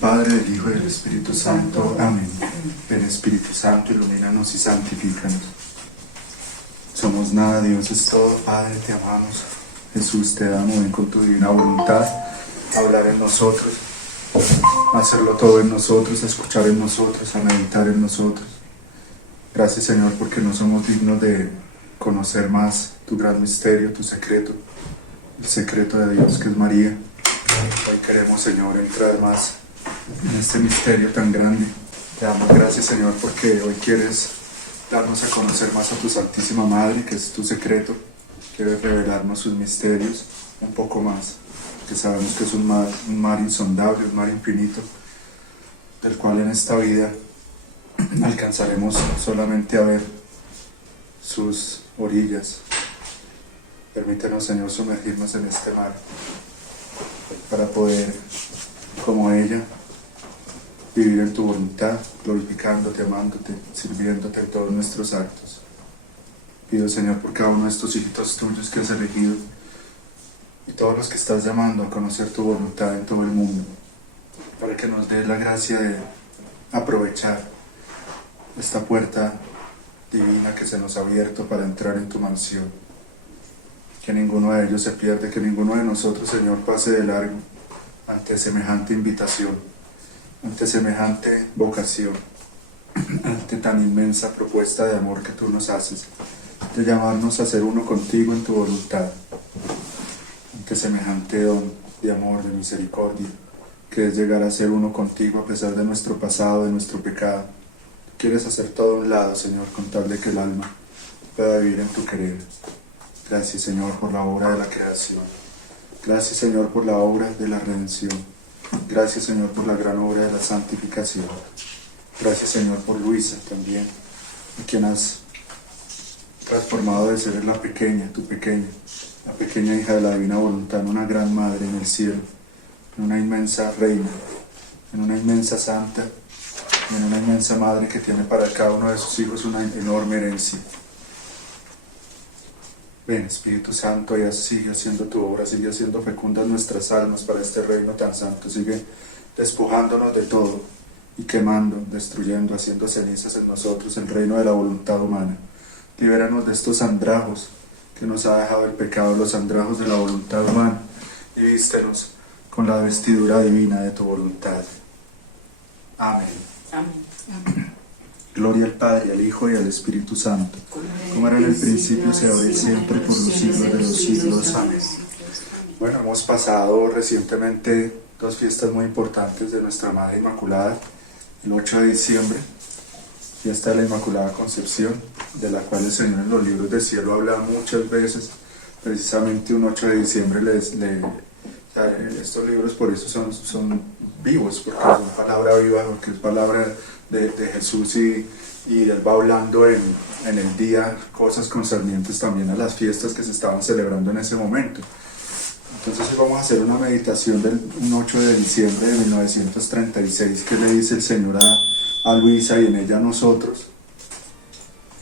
Padre, del Hijo y del Espíritu Santo. Amén. Ven Espíritu Santo, ilumínanos y santifícanos. Somos nada, Dios es todo. Padre, te amamos. Jesús, te amo. Ven con tu divina voluntad a hablar en nosotros, a hacerlo todo en nosotros, a escuchar en nosotros, a meditar en nosotros. Gracias, Señor, porque no somos dignos de conocer más tu gran misterio, tu secreto, el secreto de Dios que es María. Hoy queremos, Señor, entrar más en este misterio tan grande. Te damos gracias, Señor, porque hoy quieres darnos a conocer más a tu Santísima Madre, que es tu secreto. Quieres revelarnos sus misterios un poco más, que sabemos que es un mar insondable, un mar infinito, del cual en esta vida alcanzaremos solamente a ver sus orillas. Permítenos, Señor, sumergirnos en este mar para poder, como ella, vivir en tu voluntad, glorificándote, amándote, sirviéndote en todos nuestros actos. Pido, Señor, por cada uno de estos hijitos tuyos que has elegido y todos los que estás llamando a conocer tu voluntad en todo el mundo, para que nos des la gracia de aprovechar esta puerta divina que se nos ha abierto para entrar en tu mansión. Que ninguno de ellos se pierda, que ninguno de nosotros, Señor, pase de largo ante semejante invitación, ante semejante vocación, ante tan inmensa propuesta de amor que tú nos haces, de llamarnos a ser uno contigo en tu voluntad, ante semejante don de amor, de misericordia, que es llegar a ser uno contigo a pesar de nuestro pasado, de nuestro pecado. Quieres hacer todo a un lado, Señor, con tal de que el alma pueda vivir en tu querer. Gracias, Señor, por la obra de la creación. Gracias, Señor, por la obra de la redención. Gracias, Señor, por la gran obra de la santificación. Gracias, Señor, por Luisa también, a quien has transformado de ser la pequeña, tu pequeña, la pequeña hija de la divina voluntad, en una gran madre en el cielo, en una inmensa reina, en una inmensa santa, en una inmensa madre que tiene para cada uno de sus hijos una enorme herencia. Ven, Espíritu Santo, y sigue haciendo tu obra, sigue haciendo fecundas nuestras almas para este reino tan santo, sigue despojándonos de todo y quemando, destruyendo, haciendo cenizas en nosotros el reino de la voluntad humana. Libéranos de estos andrajos que nos ha dejado el pecado, los andrajos de la voluntad humana, y vístenos con la vestidura divina de tu voluntad. Amén. Amén. Gloria al Padre, al Hijo y al Espíritu Santo, como era en el principio, sea ahora y siempre, por los siglos de los siglos. Amén. Bueno, hemos pasado recientemente dos fiestas muy importantes de nuestra Madre Inmaculada. El 8 de diciembre, fiesta de la Inmaculada Concepción, de la cual el Señor en los libros del cielo habla muchas veces. Precisamente un 8 de diciembre estos libros por eso son vivos, porque son palabra viva, porque es palabra de Jesús, y Él va hablando en el día cosas concernientes también a las fiestas que se estaban celebrando en ese momento. Entonces hoy vamos a hacer una meditación del 8 de diciembre de 1936, que le dice el Señor a Luisa y en ella a nosotros.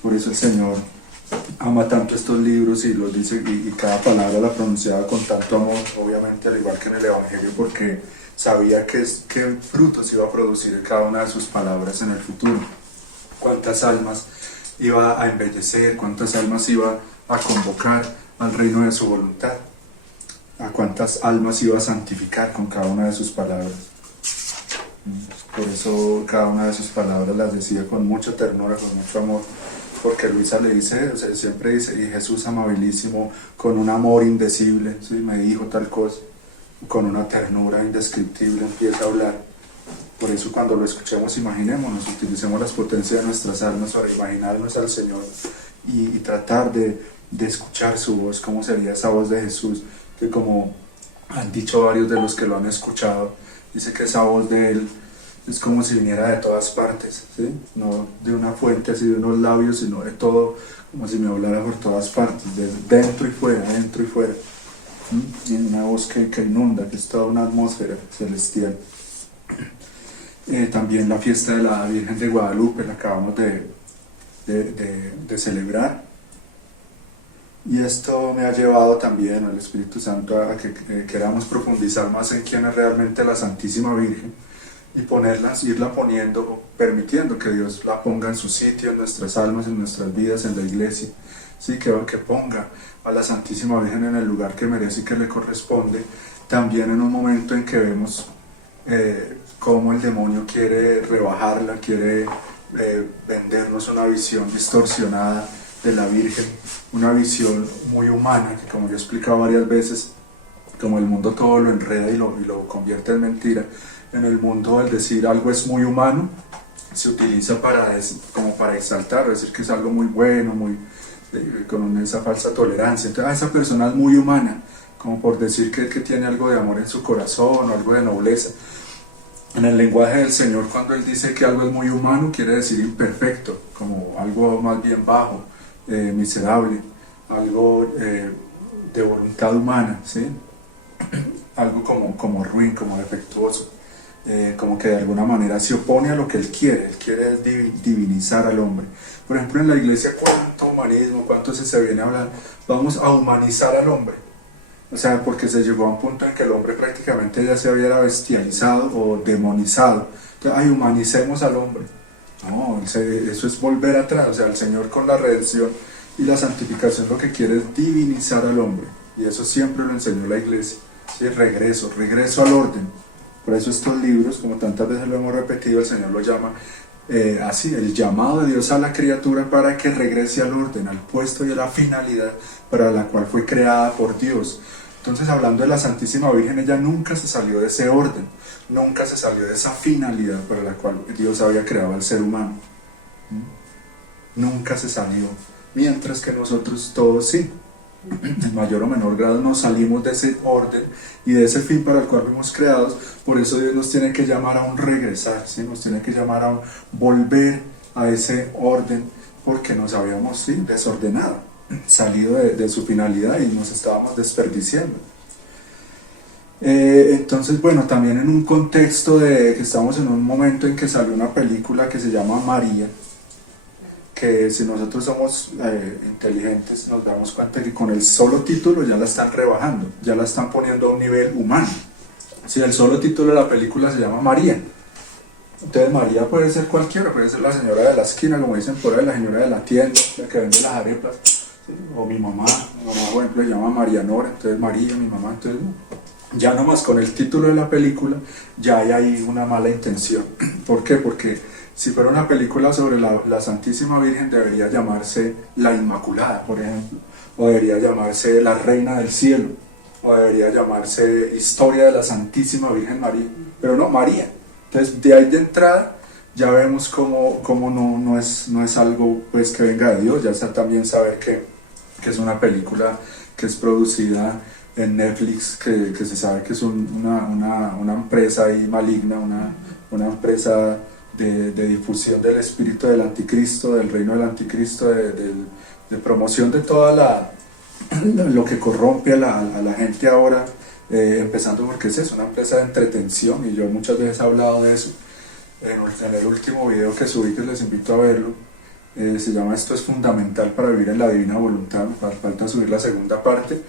Por eso el Señor ama tanto estos libros y los dice, y cada palabra la pronunciaba con tanto amor, obviamente al igual que en el Evangelio, porque sabía qué frutos iba a producir en cada una de sus palabras en el futuro, cuántas almas iba a embellecer, cuántas almas iba a convocar al reino de su voluntad, a cuántas almas iba a santificar con cada una de sus palabras. Por eso cada una de sus palabras las decía con mucha ternura, con mucho amor, porque Luisa le dice, o sea, siempre dice, y Jesús amabilísimo, con un amor indecible, ¿sí? Me dijo tal cosa, con una ternura indescriptible empieza a hablar. Por eso cuando lo escuchemos, imaginémonos, utilicemos las potencias de nuestras almas para imaginarnos al Señor y tratar de escuchar su voz, cómo sería esa voz de Jesús, que como han dicho varios de los que lo han escuchado, dice que esa voz de Él es como si viniera de todas partes, ¿sí? No de una fuente así de unos labios, sino de todo, como si me hablara por todas partes, de dentro y fuera, dentro y fuera. Y una voz que inunda, que es toda una atmósfera celestial. También la fiesta de la Virgen de Guadalupe la acabamos de celebrar, y esto me ha llevado también al Espíritu Santo a que queramos profundizar más en quién es realmente la Santísima Virgen y ponerlas, irla poniendo, permitiendo que Dios la ponga en su sitio, en nuestras almas, en nuestras vidas, en la iglesia, ¿sí? Que ponga a la Santísima Virgen en el lugar que merece y que le corresponde, también en un momento en que vemos cómo el demonio quiere rebajarla, quiere vendernos una visión distorsionada de la Virgen, una visión muy humana, que como yo he explicado varias veces, como el mundo todo lo enreda y lo convierte en mentira. En el mundo el decir algo es muy humano se utiliza como para exaltar, decir que es algo muy bueno, con esa falsa tolerancia. Entonces, esa persona es muy humana, como por decir que tiene algo de amor en su corazón o algo de nobleza. En el lenguaje del Señor, cuando Él dice que algo es muy humano, quiere decir imperfecto, como algo más bien bajo, miserable, algo de voluntad humana, ¿sí? Algo como ruin, como defectuoso, como que de alguna manera se opone a lo que Él quiere divinizar al hombre. Por ejemplo, en la iglesia, ¿cuánto humanismo, cuánto se viene a hablar? Vamos a humanizar al hombre. O sea, porque se llegó a un punto en que el hombre prácticamente ya se había bestializado o demonizado. Entonces, ay, humanicemos al hombre. No, eso es volver atrás. O sea, el Señor con la redención y la santificación lo que quiere es divinizar al hombre. Y eso siempre lo enseñó la iglesia. ¿Sí? Regreso al orden. Por eso estos libros, como tantas veces lo hemos repetido, el Señor lo llama así, el llamado de Dios a la criatura para que regrese al orden, al puesto y a la finalidad para la cual fue creada por Dios. Entonces, hablando de la Santísima Virgen, ella nunca se salió de ese orden, nunca se salió de esa finalidad para la cual Dios había creado al ser humano. Nunca se salió, mientras que nosotros todos sí, en mayor o menor grado nos salimos de ese orden y de ese fin para el cual fuimos creados. Por eso Dios nos tiene que llamar a un regresar, ¿sí? Nos tiene que llamar a un volver a ese orden, porque nos habíamos desordenado, salido de su finalidad y nos estábamos desperdiciando. Entonces, bueno, también en un contexto de que estamos en un momento en que salió una película que se llama María, que si nosotros somos inteligentes nos damos cuenta que con el solo título ya la están rebajando, ya la están poniendo a un nivel humano. Si el solo título de la película se llama María, entonces María puede ser cualquiera, puede ser la señora de la esquina, como dicen por ahí, la señora de la tienda, la que vende las arepas, ¿sí? O mi mamá por ejemplo se llama María Nora, entonces María, mi mamá, entonces ya nomás con el título de la película ya hay ahí una mala intención. ¿Por qué? Porque si fuera una película sobre la Santísima Virgen, debería llamarse La Inmaculada, por ejemplo, o debería llamarse La Reina del Cielo, o debería llamarse Historia de la Santísima Virgen María, pero no, María. Entonces, de ahí de entrada, ya vemos cómo no es algo pues, que venga de Dios. Ya está también saber que es una película que es producida en Netflix, que se sabe que es una empresa ahí maligna, una empresa de difusión del espíritu del anticristo, del reino del anticristo, de promoción de toda lo que corrompe a la gente ahora, empezando porque es una empresa de entretención, y yo muchas veces he hablado de eso en el último video que subí, que les invito a verlo. Se llama Esto es fundamental para vivir en la divina voluntad. Me falta subir la segunda parte,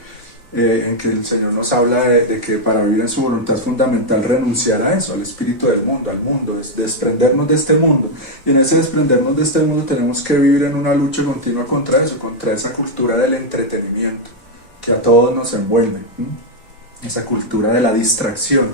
en que el Señor nos habla de que para vivir en su voluntad es fundamental renunciar a eso, al espíritu del mundo, al mundo, es desprendernos de este mundo. Y en ese desprendernos de este mundo tenemos que vivir en una lucha continua contra eso, contra esa cultura del entretenimiento que a todos nos envuelve, esa cultura de la distracción,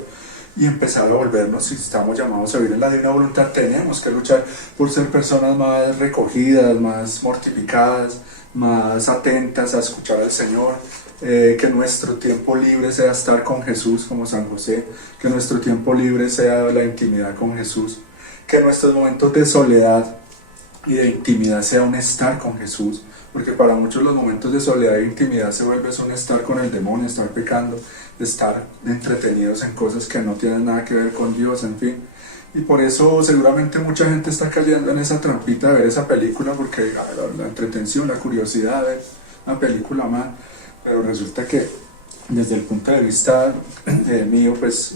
y empezar a volvernos, si estamos llamados a vivir en la divina voluntad, tenemos que luchar por ser personas más recogidas, más mortificadas, más atentas a escuchar al Señor. Que nuestro tiempo libre sea estar con Jesús, como San José, que nuestro tiempo libre sea la intimidad con Jesús, que nuestros momentos de soledad y de intimidad sea un estar con Jesús, porque para muchos los momentos de soledad e intimidad se vuelve un estar con el demonio, estar pecando, estar entretenidos en cosas que no tienen nada que ver con Dios, en fin. Y por eso seguramente mucha gente está cayendo en esa trampita de ver esa película, porque la entretención, la curiosidad de una película más. Pero resulta que desde el punto de vista mío, pues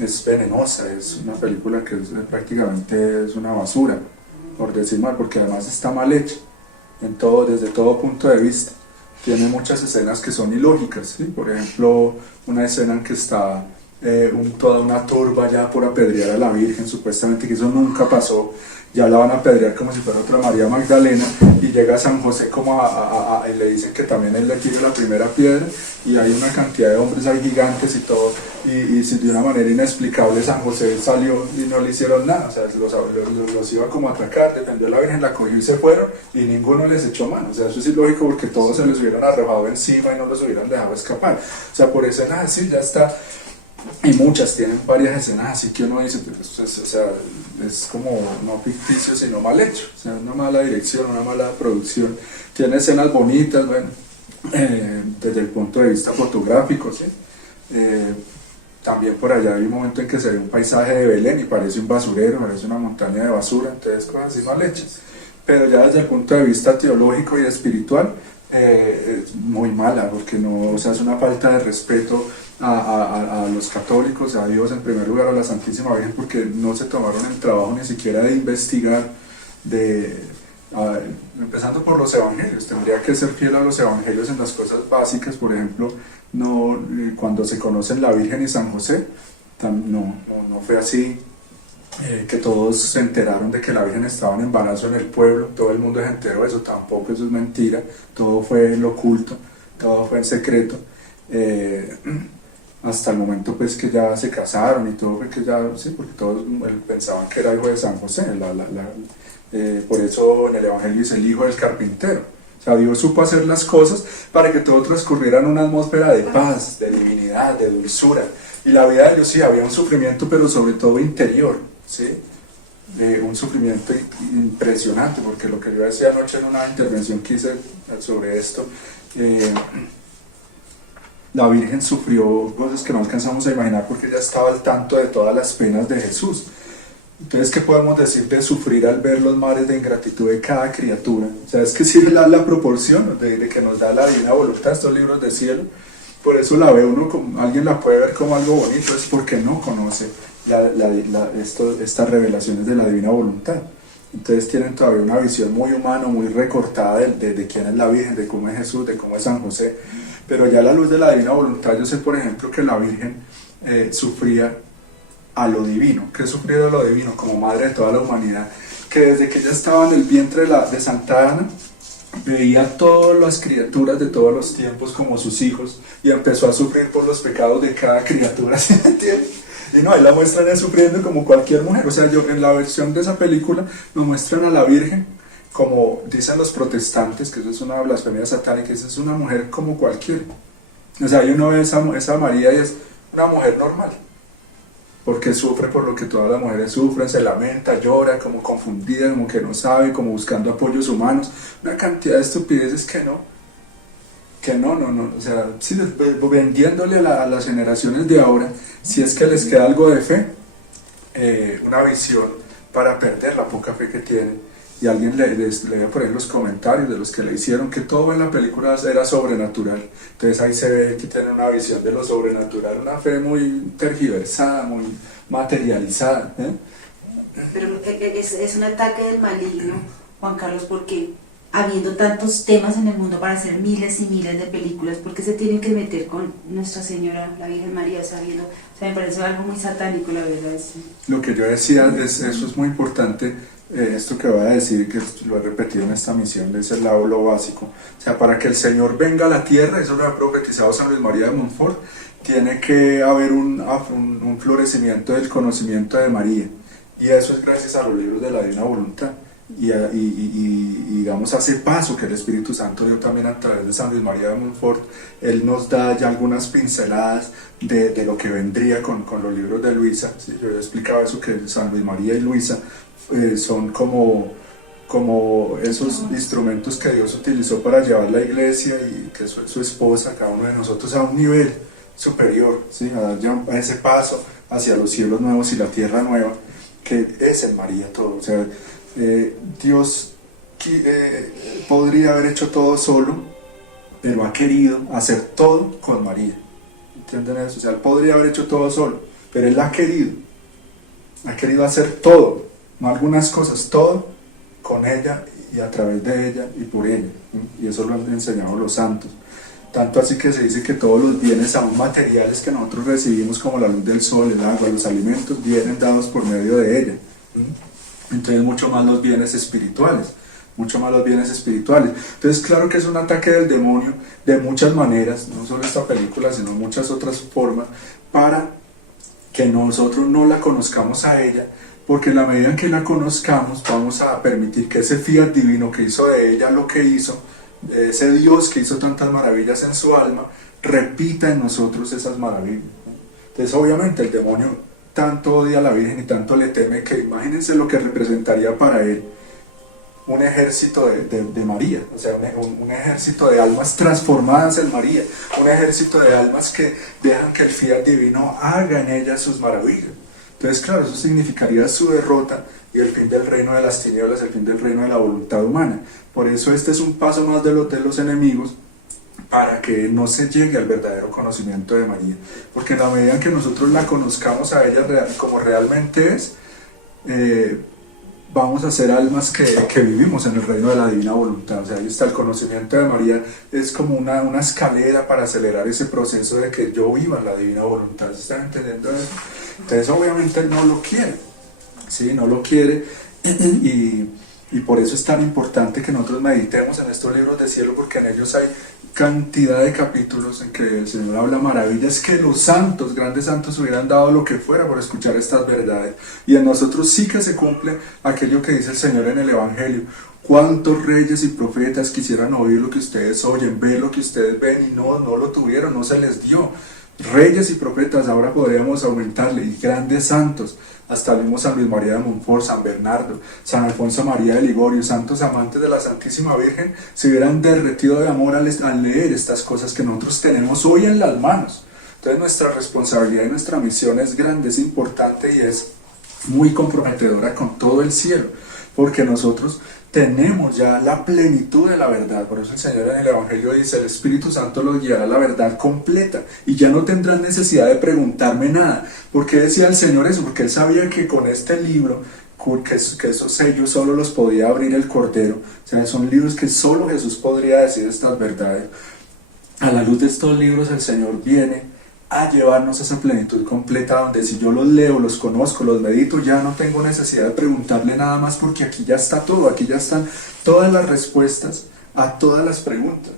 es venenosa, es una película que prácticamente es una basura, por decir mal, porque además está mal hecha, desde todo punto de vista. Tiene muchas escenas que son ilógicas, ¿sí? Por ejemplo, una escena en que está toda una turba ya por apedrear a la Virgen, supuestamente que eso nunca pasó, ya la van a apedrear como si fuera otra María Magdalena, y llega San José como y le dicen que también él le tire la primera piedra, y hay una cantidad de hombres ahí gigantes y todo, y de una manera inexplicable San José salió y no le hicieron nada, o sea, los iba como a atacar, defendió a la Virgen, la cogió y se fueron, y ninguno les echó mano, o sea, eso es ilógico porque todos se les hubieran arrojado encima y no los hubieran dejado escapar, o sea, por escenas así ya está, y muchas tienen varias escenas así que uno dice, pues, o sea, es como no ficticio sino mal hecho, o sea, una mala dirección, una mala producción, tiene escenas bonitas, bueno, desde el punto de vista fotográfico, ¿sí? También por allá hay un momento en que se ve un paisaje de Belén y parece un basurero, parece una montaña de basura, entonces cosas así mal hechas, pero ya desde el punto de vista teológico y espiritual, es muy mala, porque no, o sea, es una falta de respeto a los católicos, a Dios en primer lugar, a la Santísima Virgen, porque no se tomaron el trabajo ni siquiera de investigar, empezando por los evangelios, tendría que ser fiel a los evangelios en las cosas básicas, por ejemplo, no, cuando se conocen la Virgen y San José, no fue así, que todos se enteraron de que la Virgen estaba en embarazo en el pueblo, todo el mundo se enteró de eso, tampoco, eso es mentira, todo fue en lo oculto, todo fue en secreto, hasta el momento pues que ya se casaron y todo fue que ya, sí, porque todos pensaban que era hijo de San José, por eso en el Evangelio dice el hijo del carpintero, o sea, Dios supo hacer las cosas para que todo transcurriera en una atmósfera de paz, de divinidad, de dulzura, y la vida de ellos sí, había un sufrimiento, pero sobre todo interior, ¿sí? Un sufrimiento impresionante, porque lo que yo decía anoche en una intervención que hice sobre esto, la Virgen sufrió cosas que no alcanzamos a imaginar porque ella estaba al tanto de todas las penas de Jesús. Entonces, ¿qué podemos decir de sufrir al ver los mares de ingratitud de cada criatura? O sea, es que sí la proporción de que nos da la divina voluntad, estos libros del cielo, por eso la ve uno, como, alguien la puede ver como algo bonito, es porque no conoce estas revelaciones de la divina voluntad. Entonces tienen todavía una visión muy humana, muy recortada de quién es la Virgen, de cómo es Jesús, de cómo es San José. Pero ya a la luz de la divina voluntad, yo sé por ejemplo que la Virgen sufría a lo divino. ¿Qué sufría a lo divino? Como madre de toda la humanidad, que desde que ella estaba en el vientre de Santa Ana, veía a todas las criaturas de todos los tiempos como sus hijos y empezó a sufrir por los pecados de cada criatura, ¿sí me entiendes? Y no, ahí la muestran es sufriendo como cualquier mujer, o sea, yo en la versión de esa película nos muestran a la Virgen como dicen los protestantes, que eso es una blasfemia satánica, esa es una mujer como cualquiera, o sea, ahí uno ve esa María y es una mujer normal, porque sufre por lo que todas las mujeres sufren, se lamenta, llora, como confundida, como que no sabe, como buscando apoyos humanos, una cantidad de estupideces que no, o sea, sí, vendiéndole a las generaciones de ahora, si es que les queda algo de fe, una visión para perder la poca fe que tienen. Y alguien leía por ahí los comentarios de los que le hicieron que todo en la película era sobrenatural. Entonces ahí se ve que tiene una visión de lo sobrenatural, una fe muy tergiversada, muy materializada. Pero es un ataque del maligno, Juan Carlos, porque habiendo tantos temas en el mundo para hacer miles y miles de películas, ¿por qué se tienen que meter con Nuestra Señora, la Virgen María, sabiendo? O sea, me parece algo muy satánico, la verdad. Sí. Lo que yo decía, eso es muy importante. Esto que voy a decir, que lo he repetido en esta misión, es lo básico. O sea, para que el Señor venga a la tierra, eso lo ha profetizado San Luis María de Montfort, tiene que haber un florecimiento del conocimiento de María. Y eso es gracias a los libros de la Divina Voluntad. Y digamos, a ese paso que el Espíritu Santo dio también a través de San Luis María de Montfort, él nos da ya algunas pinceladas de lo que vendría con los libros de Luisa. ¿Sí? Yo he explicado eso, que San Luis María y Luisa son como esos instrumentos que Dios utilizó para llevar la iglesia y que es su esposa, cada uno de nosotros, a un nivel superior, ¿sí? A dar ya ese paso hacia los cielos nuevos y la tierra nueva, que es en María todo. O sea, Dios podría haber hecho todo solo, pero ha querido hacer todo con María. ¿Entienden eso? O sea, él podría haber hecho todo solo, pero él ha querido hacer todo, no algunas cosas, todo con ella y a través de ella y por ella, ¿sí? Y eso lo han enseñado los santos. Tanto así que se dice que todos los bienes aún materiales que nosotros recibimos, como la luz del sol, el agua, los alimentos, vienen dados por medio de ella. Entonces mucho más los bienes espirituales, mucho más los bienes espirituales. Entonces claro que es un ataque del demonio de muchas maneras, no solo esta película, sino muchas otras formas, para que nosotros no la conozcamos a ella, porque en la medida en que la conozcamos vamos a permitir que ese fiat divino que hizo de ella lo que hizo, ese Dios que hizo tantas maravillas en su alma, repita en nosotros esas maravillas. Entonces obviamente el demonio tanto odia a la Virgen y tanto le teme, que imagínense lo que representaría para él un ejército de María, o sea, un ejército de almas transformadas en María, un ejército de almas que dejan que el fiat divino haga en ellas sus maravillas. Entonces claro, eso significaría su derrota y el fin del reino de las tinieblas, el fin del reino de la voluntad humana. Por eso este es un paso más de los enemigos, para que no se llegue al verdadero conocimiento de María, porque en la medida en que nosotros la conozcamos a ella como realmente es, vamos a ser almas que vivimos en el reino de la divina voluntad. O sea, ahí está el conocimiento de María, es como una escalera para acelerar ese proceso de que yo viva en la divina voluntad. ¿Se están entendiendo eso? Entonces obviamente él no lo quiere, ¿sí? No lo quiere, y por eso es tan importante que nosotros meditemos en estos libros de cielo, porque en ellos hay cantidad de capítulos en que el Señor habla maravillas, que los santos, grandes santos, hubieran dado lo que fuera por escuchar estas verdades. Y en nosotros sí que se cumple aquello que dice el Señor en el Evangelio: cuántos reyes y profetas quisieran oír lo que ustedes oyen, ver lo que ustedes ven, y no lo tuvieron, no se les dio. Reyes y profetas, ahora podríamos aumentarle, y grandes santos, hasta el mismo San Luis María de Montfort, San Bernardo, San Alfonso María de Ligorio, santos amantes de la Santísima Virgen, se hubieran derretido de amor al leer estas cosas que nosotros tenemos hoy en las manos. Entonces nuestra responsabilidad y nuestra misión es grande, es importante y es muy comprometedora con todo el cielo, porque nosotros tenemos ya la plenitud de la verdad. Por eso el Señor en el Evangelio dice: el Espíritu Santo los guiará a la verdad completa, y ya no tendrán necesidad de preguntarme nada. ¿Por qué decía el Señor eso? Porque Él sabía que con este libro, que esos sellos solo los podía abrir el Cordero. O sea, son libros que solo Jesús podría decir estas verdades. A la luz de estos libros el Señor viene a llevarnos esa plenitud completa, donde si yo los leo, los conozco, los medito, ya no tengo necesidad de preguntarle nada más, porque aquí ya está todo, aquí ya están todas las respuestas a todas las preguntas.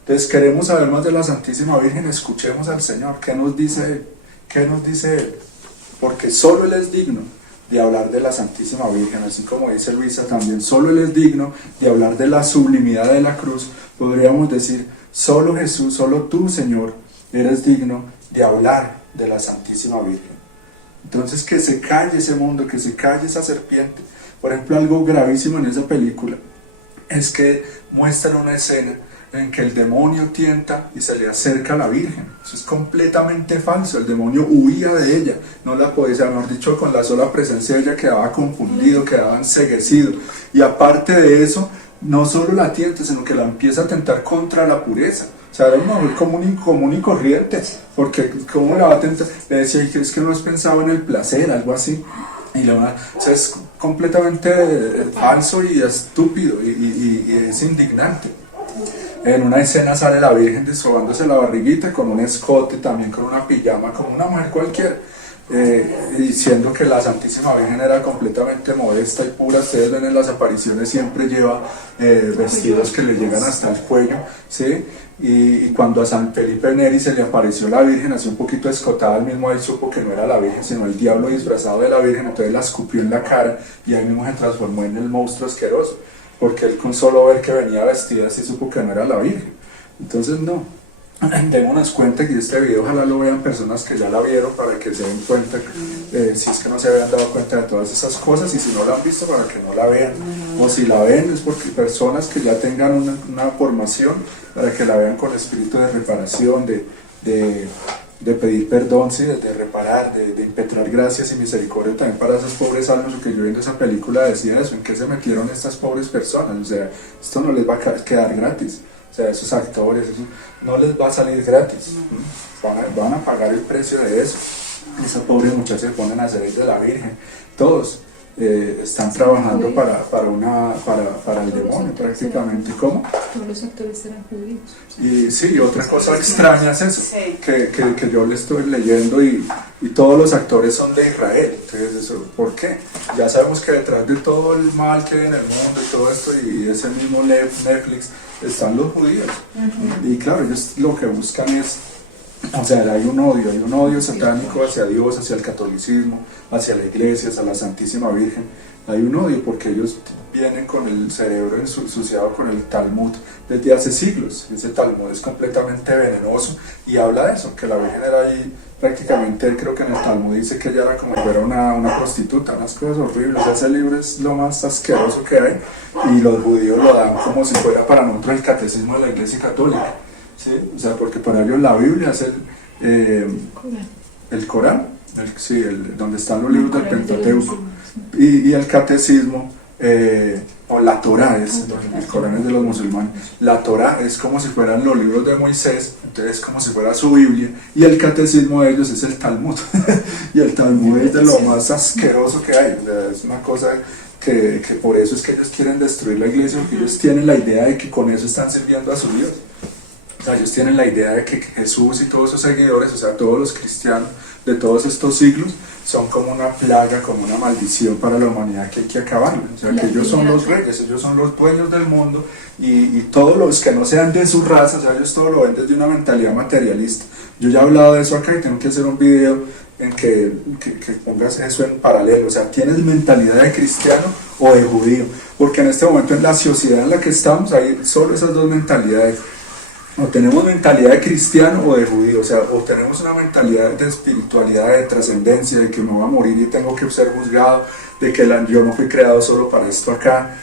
Entonces, queremos saber más de la Santísima Virgen, escuchemos al Señor. ¿Qué nos dice Él? ¿Qué nos dice Él? Porque solo Él es digno de hablar de la Santísima Virgen, así como dice Luisa también, solo Él es digno de hablar de la sublimidad de la cruz. Podríamos decir, solo Jesús, solo tú, Señor, eres digno de hablar de la Santísima Virgen. Entonces, que se calle ese mundo, que se calle esa serpiente. Por ejemplo, algo gravísimo en esa película es que muestran una escena en que el demonio tienta y se le acerca a la Virgen. Eso es completamente falso. El demonio huía de ella, no la podía, mejor dicho, con la sola presencia de ella quedaba confundido, quedaba enceguecido. Y aparte de eso, no solo la tienta, sino que la empieza a tentar contra la pureza. O sea, era una mujer común y corriente, porque ¿cómo la va a tentar? Le decía: es que no has pensado en el placer, algo así. Y o sea, es completamente falso y estúpido, y es indignante. En una escena sale la Virgen desobándose la barriguita con un escote, también con una pijama, como una mujer cualquiera, diciendo que la Santísima Virgen era completamente modesta y pura. Ustedes ven en las apariciones, siempre lleva vestidos que le llegan hasta el cuello, ¿sí? Y cuando a San Felipe Neri se le apareció la Virgen así un poquito escotada, él mismo ahí supo que no era la Virgen, sino el diablo disfrazado de la Virgen. Entonces la escupió en la cara y ahí mismo se transformó en el monstruo asqueroso, porque él con solo ver que venía vestida así supo que no era la Virgen. Entonces no, démonos cuenta que este video ojalá lo vean personas que ya la vieron, para que se den cuenta, si es que no se habían dado cuenta de todas esas cosas, y si no la han visto, para que no la vean, o si la ven es porque personas que ya tengan una formación, para que la vean con espíritu de reparación, de pedir perdón, ¿sí? De reparar, de impetrar gracias y misericordia también para esos pobres almas. Porque yo viendo esa película decía eso: ¿en qué se metieron estas pobres personas? O sea, esto no les va a quedar gratis. O sea, esos actores, eso no les va a salir gratis. Van a pagar el precio de eso. Esa pobre muchacha se ponen a hacer de la Virgen. Todos están trabajando para el demonio prácticamente. ¿Cómo? Todos los actores eran judíos. Y sí, otra cosa extraña es eso, Sí. que yo le estoy leyendo y todos los actores son de Israel. Entonces, eso, ¿por qué? Ya sabemos que detrás de todo el mal que hay en el mundo y todo esto, y ese mismo Netflix, están los judíos. Y claro, ellos lo que buscan es, o sea, hay un odio satánico hacia Dios, hacia el catolicismo, hacia la iglesia, hacia la Santísima Virgen. Hay un odio porque ellos vienen con el cerebro ensuciado con el Talmud desde hace siglos. Ese Talmud es completamente venenoso y habla de eso, que la Virgen era ahí prácticamente, creo que en el Talmud dice que ella era como si fuera una prostituta, unas cosas horribles. Ese libro es lo más asqueroso que hay y los judíos lo dan como si fuera para nosotros el catecismo de la Iglesia Católica. ¿Sí? O sea, porque para ellos la Biblia es el Corán, donde están los libros del Pentateuco, y el catecismo, o la Torá, el Corán es de los musulmanes, la Torá es como si fueran los libros de Moisés, entonces es como si fuera su Biblia, y el catecismo de ellos es el Talmud, y el Talmud es de lo más asqueroso que hay. O sea, es una cosa que por eso es que ellos quieren destruir la iglesia, porque ellos tienen la idea de que con eso están sirviendo a su Dios. O sea, ellos tienen la idea de que Jesús y todos sus seguidores, o sea, todos los cristianos de todos estos siglos, son como una plaga, como una maldición para la humanidad que hay que acabarla. O sea, que ellos son los reyes, ellos son los dueños del mundo, y todos los que no sean de su raza, o sea, ellos todo lo ven desde una mentalidad materialista. Yo ya he hablado de eso acá y tengo que hacer un video en que pongas eso en paralelo. O sea, ¿tienes mentalidad de cristiano o de judío? Porque en este momento en la sociedad en la que estamos hay solo esas dos mentalidades. O tenemos mentalidad de cristiano o de judío, o sea, o tenemos una mentalidad de espiritualidad, de trascendencia, de que me voy a morir y tengo que ser juzgado, de que yo no fui creado solo para esto acá,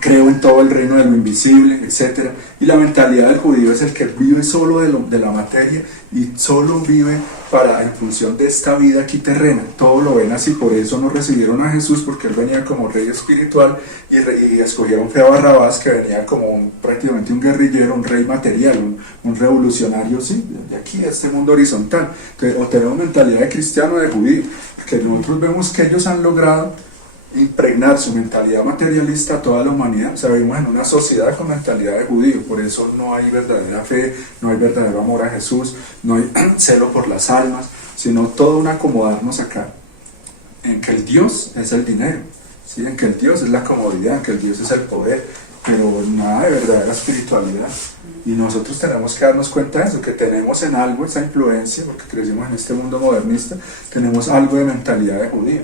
creo en todo el reino de lo invisible, etc. Y la mentalidad del judío es el que vive solo de la materia y solo vive en función de esta vida aquí terrena. Todo lo ven así, por eso no recibieron a Jesús, porque él venía como rey espiritual, y escogieron fue a Barrabás, que venía como prácticamente un guerrillero, un rey material, un revolucionario, sí, de aquí, de este mundo horizontal. Entonces, o tenemos mentalidad de cristiano o de judío, porque nosotros vemos que ellos han logrado impregnar su mentalidad materialista a toda la humanidad. O sea, vivimos en una sociedad con mentalidad de judío, por eso no hay verdadera fe, no hay verdadero amor a Jesús, no hay celo por las almas, sino todo un acomodarnos acá, en que el Dios es el dinero, ¿sí? En que el Dios es la comodidad, en que el Dios es el poder, pero nada de verdadera espiritualidad. Y nosotros tenemos que darnos cuenta de eso, que tenemos en algo esa influencia, porque crecimos en este mundo modernista, tenemos algo de mentalidad de judío.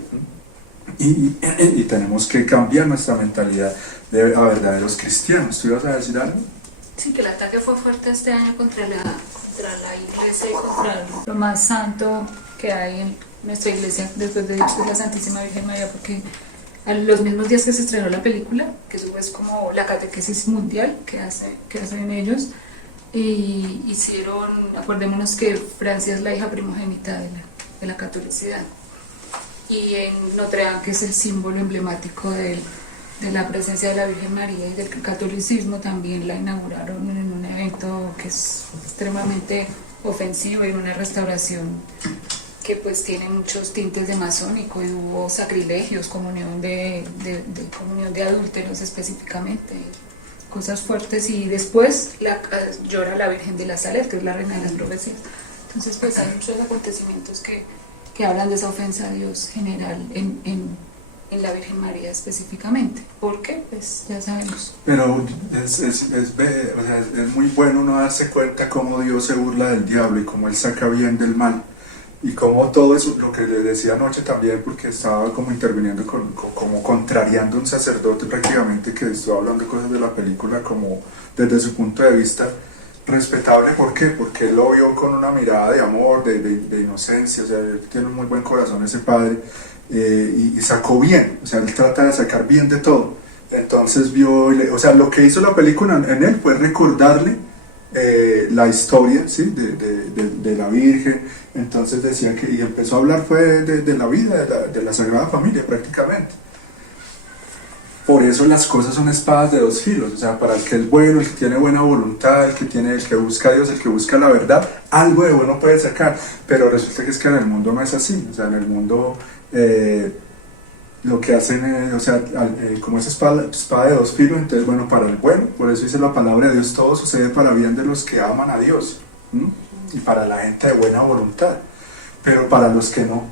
Y tenemos que cambiar nuestra mentalidad a verdaderos cristianos. ¿Tú ibas a decir algo? Sí, que el ataque fue fuerte este año contra la iglesia y contra lo más santo que hay en nuestra iglesia, después de Dios, que es la Santísima Virgen María, porque a los mismos días que se estrenó la película, que eso es como la catequesis mundial que hacen ellos, y hicieron, acordémonos que Francia es la hija primogénita de la catolicidad, y en Notre Dame, que es el símbolo emblemático de la presencia de la Virgen María y del catolicismo, también la inauguraron en un evento que es extremadamente ofensivo, y en una restauración que pues tiene muchos tintes de masónico, y hubo sacrilegios, comunión de adúlteros específicamente, cosas fuertes, y después llora la Virgen de la Salud, que es la reina de las profecías. Entonces pues hay muchos acontecimientos que hablan de esa ofensa a Dios general en la Virgen María específicamente. ¿Por qué? Pues ya sabemos. Pero es muy bueno uno darse cuenta cómo Dios se burla del diablo y cómo Él saca bien del mal. Y cómo todo eso, lo que les decía anoche también, porque estaba como interviniendo, como contrariando a un sacerdote prácticamente, que estuvo hablando cosas de la película como desde su punto de vista respetable. ¿Por qué? Porque él lo vio con una mirada de amor, de inocencia. O sea, él tiene un muy buen corazón ese padre, y sacó bien. O sea, él trata de sacar bien de todo. Entonces vio, o sea, lo que hizo la película en él fue recordarle la historia, ¿sí? de la Virgen. Entonces decía que, y empezó a hablar fue de la vida, de la Sagrada Familia prácticamente. Por eso las cosas son espadas de dos filos. O sea, para el que es bueno, el que tiene buena voluntad, el que busca a Dios, el que busca la verdad, algo de bueno puede sacar. Pero resulta que es que en el mundo no es así. O sea, en el mundo lo que hacen, como esa espada de dos filos, entonces bueno, para el bueno, por eso dice la palabra de Dios, todo sucede para bien de los que aman a Dios, ¿no? Y para la gente de buena voluntad, pero para los que no,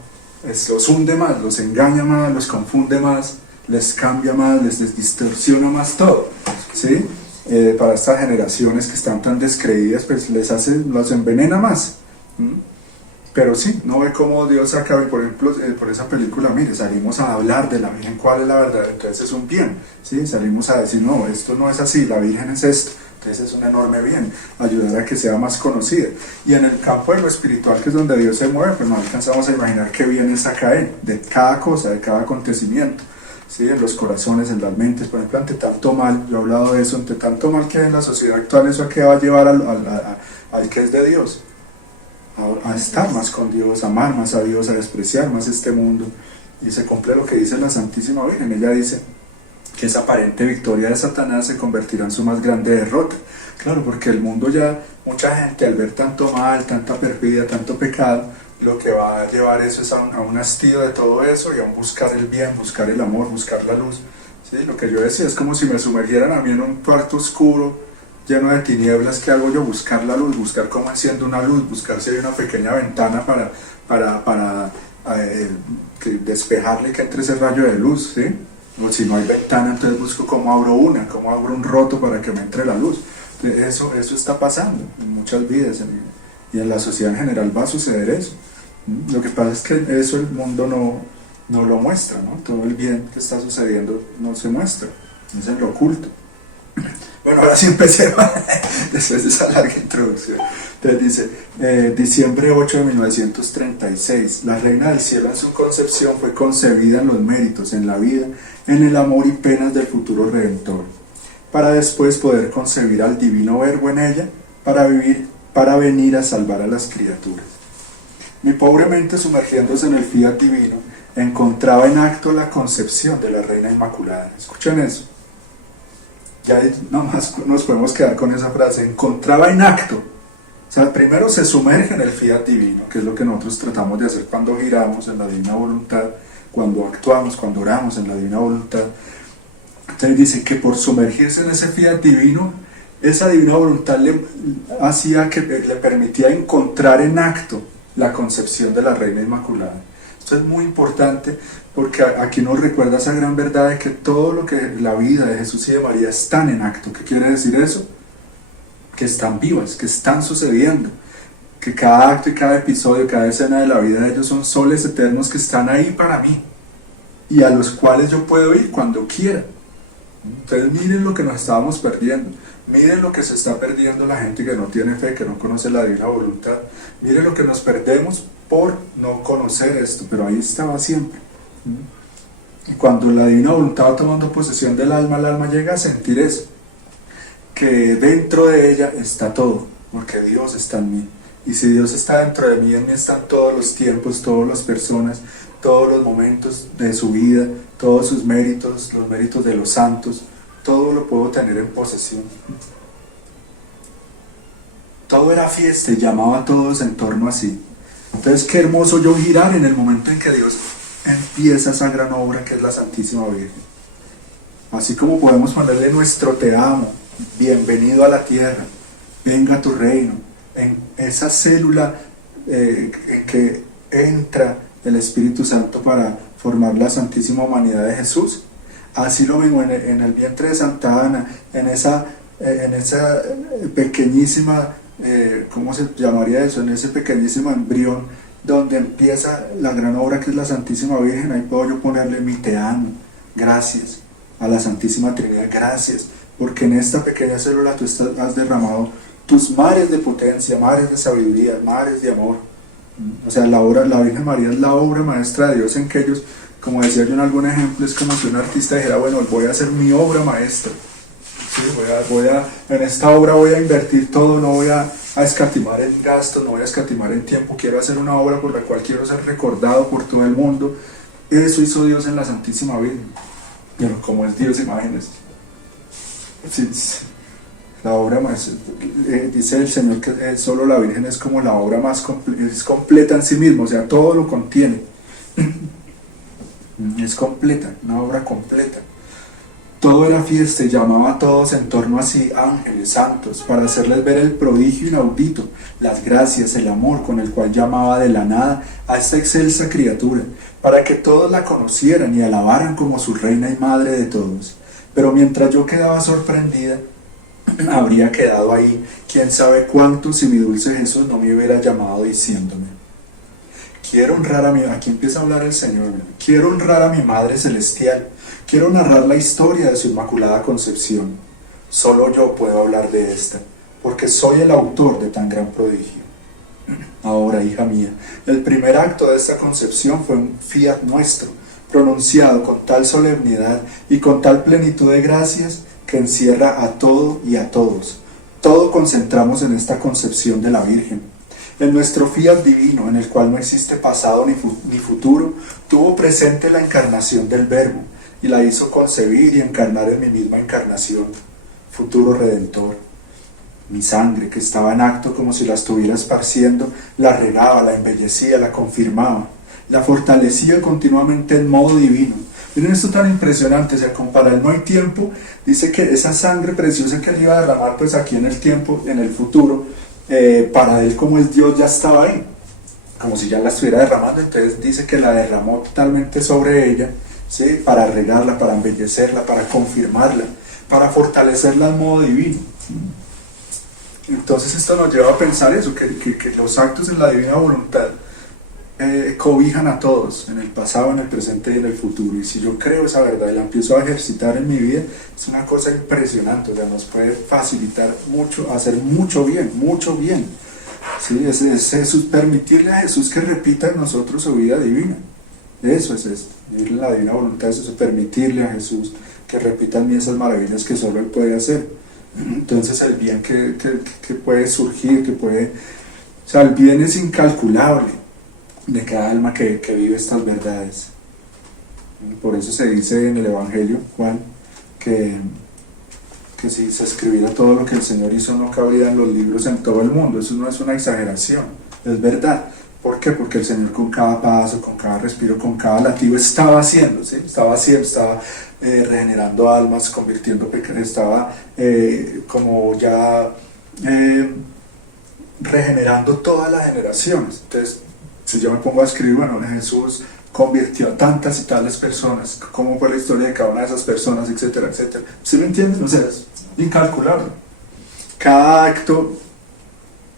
los hunde más, los engaña más, los confunde más, les cambia más, les distorsiona más todo, ¿sí? Para estas generaciones que están tan descreídas, pues los envenena más. Pero sí, no ve cómo Dios acaba, por ejemplo, por esa película, mire, salimos a hablar de la Virgen, cuál es la verdad, entonces es un bien, ¿sí? Salimos a decir, no, esto no es así, la Virgen es esto, entonces es un enorme bien, ayudar a que sea más conocida. Y en el campo de lo espiritual, que es donde Dios se mueve, pues no alcanzamos a imaginar qué bien saca Él, de cada cosa, de cada acontecimiento, ¿sí? En los corazones, en las mentes, por ejemplo, ante tanto mal, yo he hablado de eso, ante tanto mal que hay en la sociedad actual, ¿eso a qué va a llevar al que es de Dios? A estar más con Dios, a amar más a Dios, a despreciar más este mundo. Y se cumple lo que dice la Santísima Virgen. Ella dice que esa aparente victoria de Satanás se convertirá en su más grande derrota. Claro, porque el mundo ya, mucha gente al ver tanto mal, tanta perfidia, tanto pecado, lo que va a llevar eso es a un hastío de todo eso y a un buscar el bien, buscar el amor, buscar la luz. ¿Sí? Lo que yo decía es como si me sumergieran a mí en un cuarto oscuro, lleno de tinieblas. ¿Qué hago yo? Buscar la luz, buscar cómo enciendo una luz, buscar si hay una pequeña ventana para despejarle, que entre ese rayo de luz, ¿sí? O si no hay ventana, entonces busco cómo abro cómo abro un roto para que me entre la luz. Entonces, eso está pasando en muchas vidas, y en la sociedad en general va a suceder eso. Lo que pasa es que eso el mundo no lo muestra, ¿no? Todo el bien que está sucediendo no se muestra, es en lo oculto. Bueno, ahora sí empecé después de esa larga introducción. Entonces dice, diciembre 8 de 1936, la Reina del Cielo en su concepción fue concebida en los méritos, en la vida, en el amor y penas del futuro Redentor, para después poder concebir al Divino Verbo en ella, para venir a salvar a las criaturas. Mi pobre mente, sumergiéndose en el fiat divino, encontraba en acto la concepción de la Reina Inmaculada. ¿Escuchan eso? Ya nomás nos podemos quedar con esa frase, encontraba en acto. O sea, primero se sumerge en el fiat divino, que es lo que nosotros tratamos de hacer cuando giramos en la divina voluntad, cuando actuamos, cuando oramos en la divina voluntad. Entonces dice que por sumergirse en ese fiat divino, esa divina voluntad le permitía encontrar en acto la concepción de la Reina Inmaculada. Esto es muy importante porque aquí nos recuerda esa gran verdad de que todo lo que la vida de Jesús y de María están en acto. ¿Qué quiere decir eso? Que están vivas, que están sucediendo, que cada acto y cada episodio, cada escena de la vida de ellos son soles eternos que están ahí para mí y a los cuales yo puedo ir cuando quiera. Entonces miren lo que nos estábamos perdiendo, miren lo que se está perdiendo la gente que no tiene fe, que no conoce la divina voluntad, miren lo que nos perdemos por no conocer esto, pero ahí estaba siempre. Y cuando la divina voluntad va tomando posesión del alma, el alma llega a sentir eso, que dentro de ella está todo, porque Dios está en mí, y si Dios está dentro de mí, en mí están todos los tiempos, todas las personas, todos los momentos de su vida, todos sus méritos, los méritos de los santos, todo lo puedo tener en posesión. Todo era fiesta y llamaba a todos en torno a sí. Entonces qué hermoso yo girar en el momento en que Dios empieza esa gran obra que es la Santísima Virgen. Así como podemos ponerle nuestro te amo, bienvenido a la tierra, venga a tu reino, en esa célula en que entra el Espíritu Santo para formar la Santísima Humanidad de Jesús. Así lo mismo en el vientre de Santa Ana, en esa pequeñísima, ¿cómo se llamaría eso? En ese pequeñísimo embrión donde empieza la gran obra que es la Santísima Virgen. Ahí puedo yo ponerle mi te amo, gracias a la Santísima Trinidad, gracias, porque en esta pequeña célula tú has derramado tus mares de potencia, mares de sabiduría, mares de amor. O sea, la Virgen María es la obra maestra de Dios en que ellos, como decía yo en algún ejemplo, es como si un artista dijera, bueno, voy a hacer mi obra maestra. Sí, en esta obra voy a invertir todo, no voy a escatimar en gastos, no voy a escatimar en tiempo, quiero hacer una obra por la cual quiero ser recordado por todo el mundo. Eso hizo Dios en la Santísima Virgen. Pero como es Dios, imagínense. Sí, la obra más, dice el Señor que solo la Virgen es como la obra más es completa en sí misma, o sea, todo lo contiene. Es completa, una obra completa. Todo era fiesta y llamaba a todos en torno a sí ángeles santos para hacerles ver el prodigio inaudito, las gracias, el amor con el cual llamaba de la nada a esta excelsa criatura, para que todos la conocieran y alabaran como su reina y madre de todos. Pero mientras yo quedaba sorprendida, habría quedado ahí quién sabe cuánto si mi dulce Jesús no me hubiera llamado diciéndome: quiero honrar a mi... Aquí empieza a hablar el Señor. Quiero honrar a mi Madre Celestial. Quiero narrar la historia de su Inmaculada Concepción. Solo yo puedo hablar de esta, porque soy el autor de tan gran prodigio. Ahora, hija mía, el primer acto de esta concepción fue un fiat nuestro, pronunciado con tal solemnidad y con tal plenitud de gracias que encierra a todo y a todos. Todo concentramos en esta concepción de la Virgen. En nuestro fiat divino, en el cual no existe pasado ni futuro, tuvo presente la encarnación del Verbo, y la hizo concebir y encarnar en mi misma encarnación, futuro Redentor. Mi sangre, que estaba en acto como si la estuviera esparciendo, la regaba, la embellecía, la confirmaba, la fortalecía continuamente en modo divino. Miren esto tan impresionante, o sea, como para él no hay tiempo, dice que esa sangre preciosa que él iba a derramar pues aquí en el tiempo, en el futuro, para él como es Dios ya estaba ahí, como si ya la estuviera derramando. Entonces dice que la derramó totalmente sobre ella, ¿sí? Para regarla, para embellecerla, para confirmarla, para fortalecerla en modo divino. Entonces esto nos lleva a pensar eso, que los actos en la divina voluntad cobijan a todos, en el pasado, en el presente y en el futuro. Y si yo creo esa verdad y la empiezo a ejercitar en mi vida, es una cosa impresionante. O sea, nos puede facilitar mucho, hacer mucho bien, mucho bien. ¿Sí? Es Jesús, permitirle a Jesús que repita en nosotros su vida divina. Eso es esto, vivir en la divina voluntad, es eso, permitirle a Jesús que repita en mí esas maravillas que solo Él puede hacer. Entonces el bien que puede surgir, o sea, el bien es incalculable de cada alma que vive estas verdades. Por eso se dice en el Evangelio, Juan, que si se escribiera todo lo que el Señor hizo no cabría en los libros en todo el mundo. Eso no es una exageración, es verdad. ¿Por qué? Porque el Señor con cada paso, con cada respiro, con cada latido estaba haciendo, ¿sí? Estaba regenerando almas, convirtiendo pecados, estaba como ya regenerando todas las generaciones. Entonces, si yo me pongo a escribir, bueno, Jesús convirtió a tantas y tales personas, cómo fue la historia de cada una de esas personas, etcétera, etcétera. ¿Sí me entienden? O sea, es incalculable. Cada acto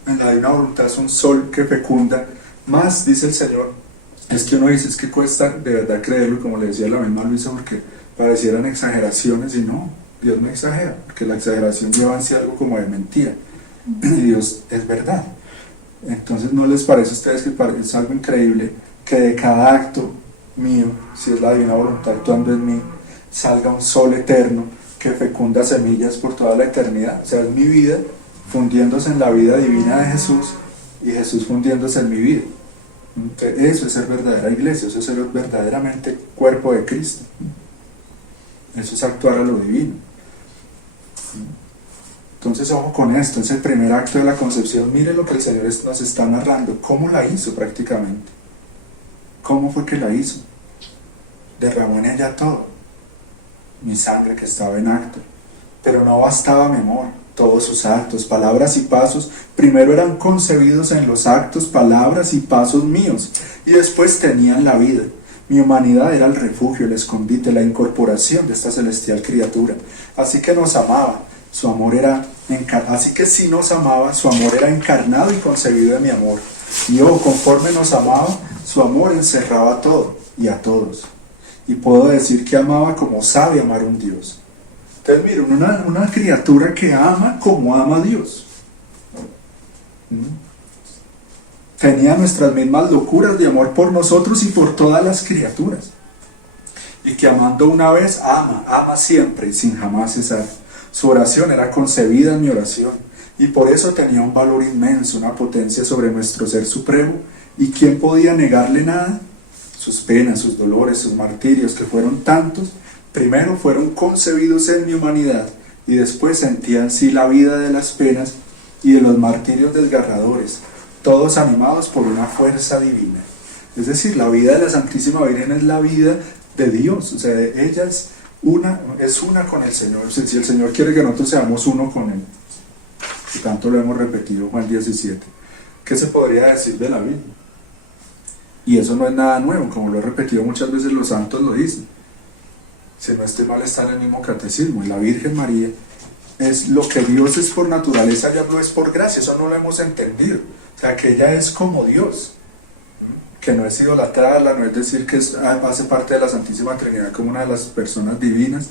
en la divina voluntad es un sol que fecunda. Más, dice el Señor, es que uno dice, es que cuesta de verdad creerlo, como le decía la misma Luisa, porque parecieran exageraciones, y no, Dios no exagera, porque la exageración lleva en sí algo como de mentira, y Dios es verdad. Entonces, ¿no les parece a ustedes que es algo increíble que de cada acto mío, si es la divina voluntad actuando en mí, salga un sol eterno que fecunda semillas por toda la eternidad? O sea, es mi vida fundiéndose en la vida divina de Jesús y Jesús fundiéndose en mi vida. Eso es ser verdadera iglesia, eso es ser verdaderamente cuerpo de Cristo. Eso es actuar a lo divino. Entonces, ojo con esto, es el primer acto de la concepción. Mire lo que el Señor nos está narrando, cómo la hizo prácticamente. ¿Cómo fue que la hizo? Derramó en ella todo, mi sangre que estaba en acto. Pero no bastaba mi amor, todos sus actos, palabras y pasos, primero eran concebidos en los actos, palabras y pasos míos, y después tenían la vida. Mi humanidad era el refugio, el escondite, la incorporación de esta celestial criatura. Así que nos amaba, su amor era así que si nos amaba, su amor era encarnado y concebido de mi amor. Y conforme nos amaba, su amor encerraba todo y a todos. Y puedo decir que amaba como sabe amar un Dios. Entonces, miren, una criatura que ama como ama a Dios. Tenía nuestras mismas locuras de amor por nosotros y por todas las criaturas. Y que amando una vez, ama siempre y sin jamás cesar. Su oración era concebida en mi oración, y por eso tenía un valor inmenso, una potencia sobre nuestro ser supremo. ¿Y quién podía negarle nada? Sus penas, sus dolores, sus martirios, que fueron tantos, primero fueron concebidos en mi humanidad, y después sentía en sí la vida de las penas y de los martirios desgarradores, todos animados por una fuerza divina. Es decir, la vida de la Santísima Virgen es la vida de Dios, o sea, ella es una con el Señor. O sea, si el Señor quiere que nosotros seamos uno con Él, y tanto lo hemos repetido, Juan 17, ¿qué se podría decir de la Biblia? Y eso no es nada nuevo, como lo he repetido muchas veces, los santos lo dicen. Si no estoy mal, está en el mismo catecismo. Y la Virgen María es lo que Dios es por naturaleza, ya lo es por gracia. Eso no lo hemos entendido. O sea, que ella es como Dios, que no es idolatrarla, no es decir que hace parte de la Santísima Trinidad como una de las personas divinas,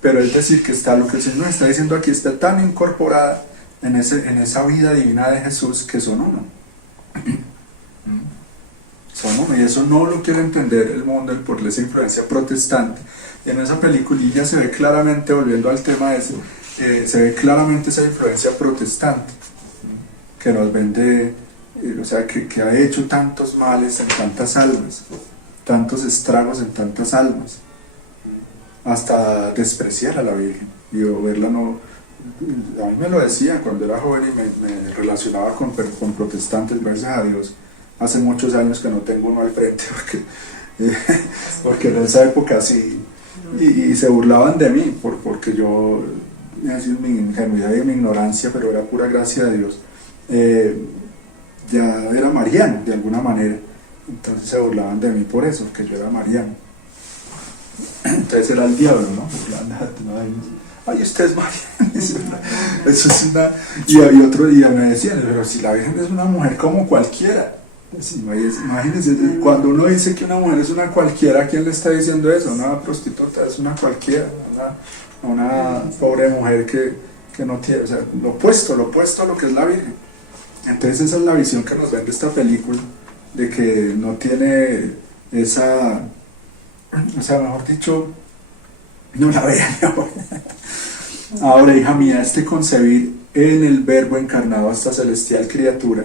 pero es decir que está, lo que el Señor está diciendo aquí, está tan incorporada en esa vida divina de Jesús, que son uno. Son uno, y eso no lo quiere entender el mundo por esa influencia protestante. Y en esa peliculilla se ve claramente, volviendo al tema ese, se ve claramente esa influencia protestante que nos vende, o sea, que ha hecho tantos males en tantas almas, tantos estragos en tantas almas, hasta despreciar a la Virgen. Y verla no, a mí me lo decía cuando era joven y me relacionaba con protestantes, gracias a Dios. Hace muchos años que no tengo uno al frente, porque en esa época sí, y se burlaban de mí, porque yo, es decir, mi ingenuidad y mi ignorancia, pero era pura gracia de Dios, ya era mariano de alguna manera, entonces se burlaban de mí por eso, porque yo era mariano. Entonces era el diablo, ¿no? Ay, usted es mariano. Eso es una... Y otro día me decían, pero si la Virgen es una mujer como cualquiera. Sí, imagínense, cuando uno dice que una mujer es una cualquiera, ¿quién le está diciendo eso? Una prostituta es una cualquiera, una pobre mujer que no tiene, o sea, lo opuesto a lo que es la Virgen. Entonces esa es la visión que nos vende esta película, de que no tiene esa, o sea, mejor dicho, no la vean. Ahora, hija mía, concebir en el Verbo encarnado hasta celestial criatura,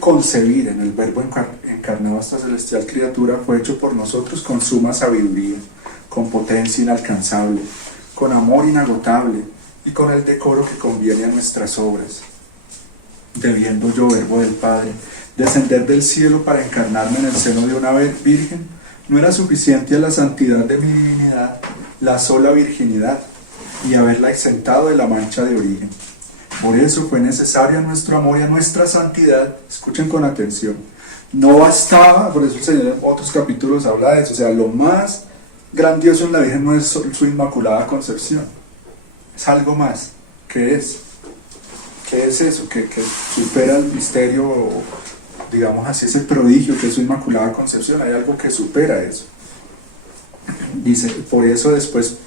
concebir en el Verbo encarnado hasta celestial criatura fue hecho por nosotros con suma sabiduría, con potencia inalcanzable, con amor inagotable y con el decoro que conviene a nuestras obras. Debiendo yo, Verbo del Padre, descender del cielo para encarnarme en el seno de una virgen, no era suficiente a la santidad de mi divinidad la sola virginidad y haberla exentado de la mancha de origen. Por eso fue necesario a nuestro amor y a nuestra santidad, escuchen con atención, no bastaba, por eso el Señor en otros capítulos habla de eso, o sea, lo más grandioso en la Virgen no es su inmaculada concepción, es algo más. ¿Qué es? ¿Qué es eso? Que supera el misterio, digamos así, ese prodigio que es su inmaculada concepción, hay algo que supera eso. Dice, por eso después...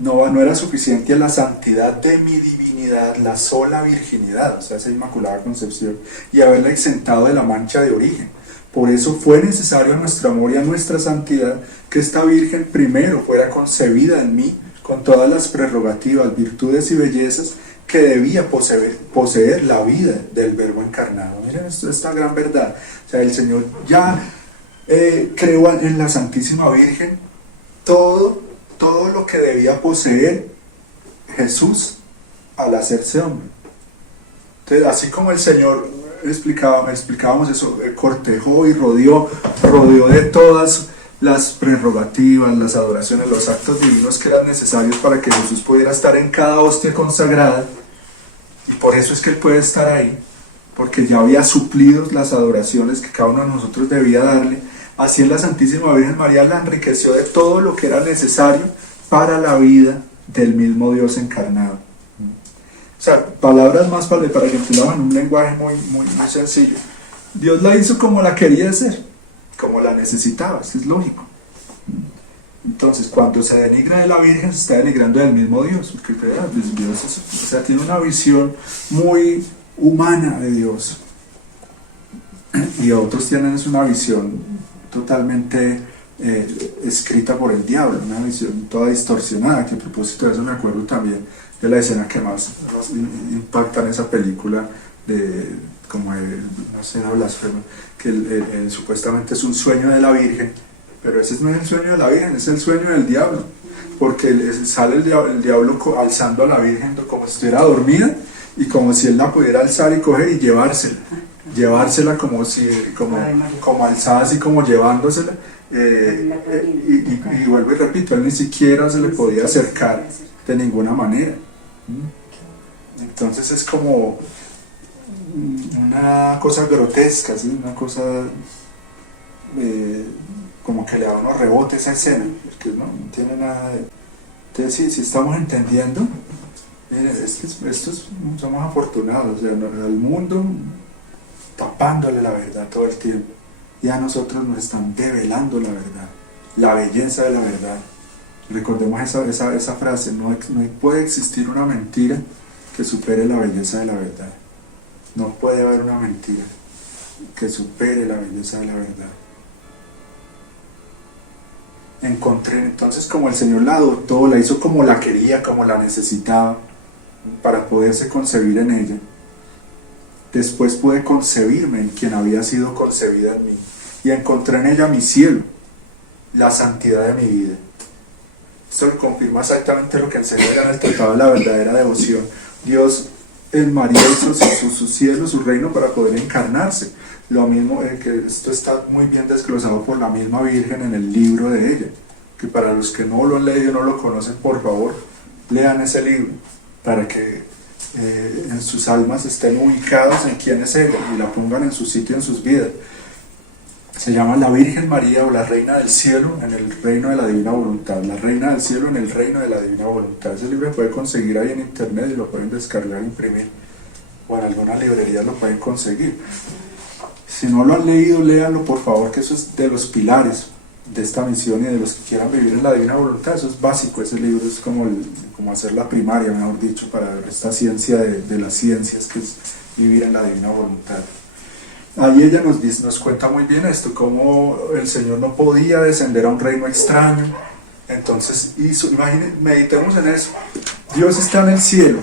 no era suficiente la santidad de mi divinidad, la sola virginidad, o sea, esa inmaculada concepción, y haberla exentado de la mancha de origen. Por eso fue necesario a nuestro amor y a nuestra santidad que esta Virgen primero fuera concebida en mí con todas las prerrogativas, virtudes y bellezas que debía poseer la vida del Verbo encarnado. Miren esta gran verdad. O sea, el Señor ya creó en la Santísima Virgen todo lo que debía poseer Jesús al hacerse hombre. Entonces, así como el Señor, explicábamos eso, cortejó y rodeó de todas las prerrogativas, las adoraciones, los actos divinos que eran necesarios para que Jesús pudiera estar en cada hostia consagrada, y por eso es que Él puede estar ahí, porque ya había suplido las adoraciones que cada uno de nosotros debía darle. Así en la Santísima Virgen María la enriqueció de todo lo que era necesario para la vida del mismo Dios encarnado. O sea, palabras más para que entendamos en un lenguaje muy sencillo. Dios la hizo como la quería hacer, como la necesitaba, eso es lógico. Entonces, cuando se denigra de la Virgen, se está denigrando del mismo Dios, porque Dios tiene una visión muy humana de Dios, y otros tienen una visión totalmente escrita por el diablo, una visión toda distorsionada, que a propósito de eso me acuerdo también de la escena que más impacta en esa película, no sé, la blasfema, que supuestamente es un sueño de la Virgen, pero ese no es el sueño de la Virgen, es el sueño del diablo, porque sale el diablo alzando a la Virgen como si estuviera dormida, y como si él la pudiera alzar y coger y llevársela como alzada, así como llevándosela, y vuelvo y repito, él ni siquiera se le podía acercar de ninguna manera. Entonces es como una cosa grotesca, ¿sí? Una cosa como que le da unos rebotes a esa escena, porque no tiene nada de... Entonces si estamos entendiendo, somos afortunados, o sea, al mundo tapándole la verdad todo el tiempo, y a nosotros nos están develando la verdad, la belleza de la verdad. Recordemos esa frase, no puede existir una mentira que supere la belleza de la verdad. No puede haber una mentira que supere la belleza de la verdad. Encontré entonces como el Señor la adoptó, la hizo como la quería, como la necesitaba, para poderse concebir en ella. Después pude concebirme en quien había sido concebida en mí, y encontré en ella mi cielo, la santidad de mi vida. Esto lo confirma exactamente lo que enseña en el tratado de la verdadera devoción. Dios en María hizo su cielo, su reino, para poder encarnarse. Lo mismo que esto está muy bien desglosado por la misma Virgen en el libro de ella, que para los que no lo han leído, no lo conocen, por favor, lean ese libro, para que en sus almas estén ubicados en quién es ella y la pongan en su sitio en sus vidas. Se llama La Virgen María o la Reina del Cielo en el Reino de la Divina Voluntad. La Reina del Cielo en el Reino de la Divina Voluntad. Ese libro se puede conseguir ahí en internet y lo pueden descargar, imprimir, o en alguna librería lo pueden conseguir. Si no lo han leído, léanlo por favor, que eso es de los pilares de esta misión y de los que quieran vivir en la Divina Voluntad. Eso es básico, ese libro es como hacer la primaria, mejor dicho, para ver esta ciencia de las ciencias, que es vivir en la Divina Voluntad. Ahí ella nos cuenta muy bien esto, cómo el Señor no podía descender a un reino extraño. Entonces, meditemos en eso. Dios está en el cielo,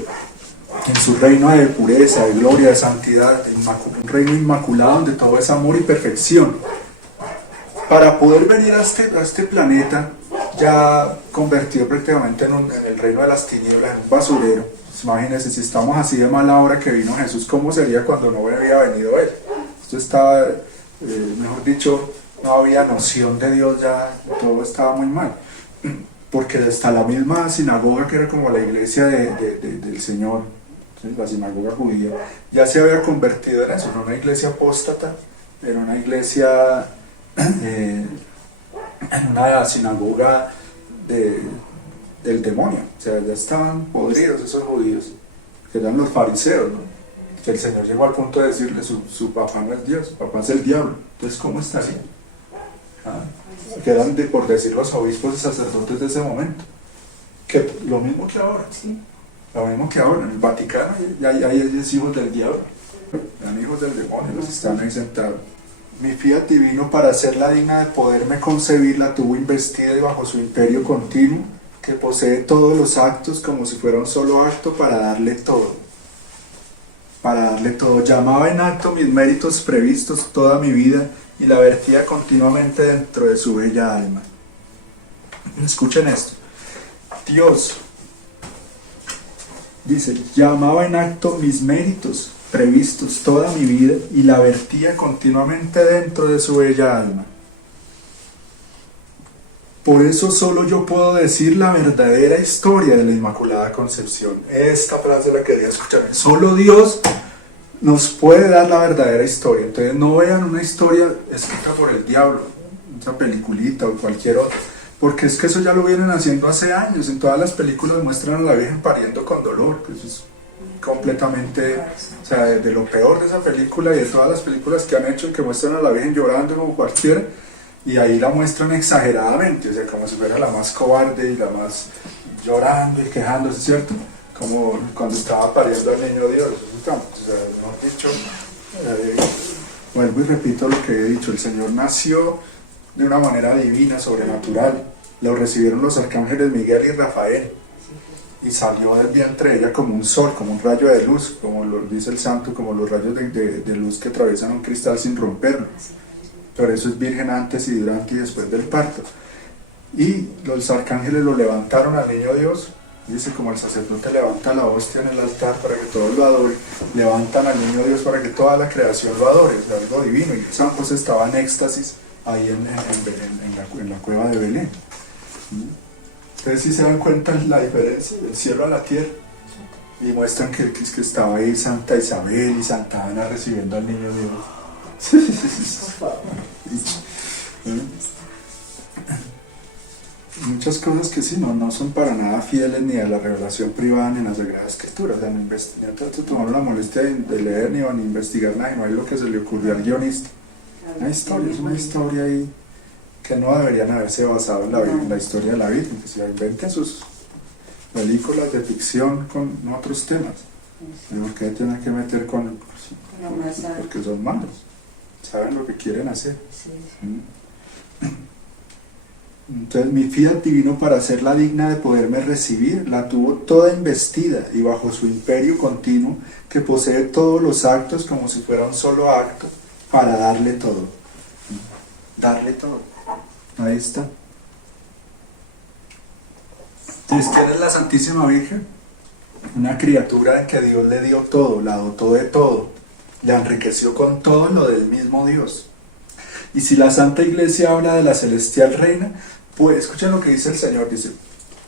en su reino de pureza, de gloria, de santidad, un reino inmaculado donde todo es amor y perfección. Para poder venir a este planeta, ya convertido prácticamente en el reino de las tinieblas, en un basurero. Imagínense, si estamos así de mala hora que vino Jesús, ¿cómo sería cuando no había venido Él? Esto estaba, mejor dicho, no había noción de Dios, ya todo estaba muy mal. Porque hasta la misma sinagoga, que era como la iglesia del Señor, ¿sí? La sinagoga judía, ya se había convertido en eso, no una iglesia apóstata, era una iglesia, en una sinagoga del demonio. O sea, ya estaban podridos esos judíos, que eran los fariseos, ¿no? Que el Señor llegó al punto de decirle, su papá no es Dios, su papá es el diablo. Entonces, ¿cómo estaría? Que eran, por decir, los obispos y sacerdotes de ese momento. Que lo mismo que ahora. Sí. Lo mismo que ahora. En el Vaticano ya hay hijos del diablo. Eran hijos del demonio, los están ahí sentados. Mi fiat divino, para hacerla digna de poderme concebir, la tuvo investida y bajo su imperio continuo, que posee todos los actos como si fuera un solo acto, para darle todo. Para darle todo. Llamaba en acto mis méritos previstos toda mi vida y la vertía continuamente dentro de su bella alma. Escuchen esto. Dios dice, llamaba en acto mis méritos previstos toda mi vida y la vertía continuamente dentro de su bella alma. Por eso solo yo puedo decir la verdadera historia de la Inmaculada Concepción. Esta frase la quería escuchar. Solo Dios nos puede dar la verdadera historia. Entonces no vean una historia escrita por el diablo, otra peliculita o cualquier otra, porque es que eso ya lo vienen haciendo hace años. En todas las películas muestran a la Virgen pariendo con dolor, que eso es completamente, o sea, de lo peor de esa película y de todas las películas que han hecho, que muestran a la Virgen llorando como cualquiera, y ahí la muestran exageradamente, o sea, como si fuera la más cobarde y la más llorando y quejándose, ¿cierto? Como cuando estaba pariendo al niño Dios. O sea, mejor dicho, vuelvo y repito lo que he dicho, el Señor nació de una manera divina, sobrenatural. Lo recibieron los arcángeles Miguel y Rafael, y salió del vientre de ella como un sol, como un rayo de luz, como lo dice el santo, como los rayos de luz que atraviesan un cristal sin romperlo. Por eso es virgen antes y durante y después del parto. Y los arcángeles lo levantaron al niño Dios. Dice, como el sacerdote levanta la hostia en el altar para que todos lo adoren, levantan al niño Dios para que toda la creación lo adore. Es algo divino. Y San José estaba en éxtasis ahí en la cueva de Belén. Ustedes sí se dan cuenta la diferencia del cielo a la tierra, y muestran que estaba ahí Santa Isabel y Santa Ana recibiendo al niño Dios. Muchas cosas que sí, no son para nada fieles ni a la revelación privada ni a la Sagrada Escritura. O sea, no tomaron la molestia de leer ni van a investigar nada, y no es lo que se le ocurrió al guionista. Es una historia ahí que no deberían haberse basado en la historia de la Virgen, que se inventen sus películas de ficción con otros temas. ¿Por qué tienen que meter con porque son malos? Saben lo que quieren hacer. Entonces mi fiat divino, para hacerla digna de poderme recibir, la tuvo toda investida y bajo su imperio continuo, que posee todos los actos como si fuera un solo acto, para darle todo. Darle todo. Ahí está. Entonces, ¿quién es la Santísima Virgen? Una criatura en que Dios le dio todo, la dotó de todo, le enriqueció con todo lo del mismo Dios. Y si la Santa Iglesia habla de la celestial reina, pues escuchen lo que dice el Señor. Dice,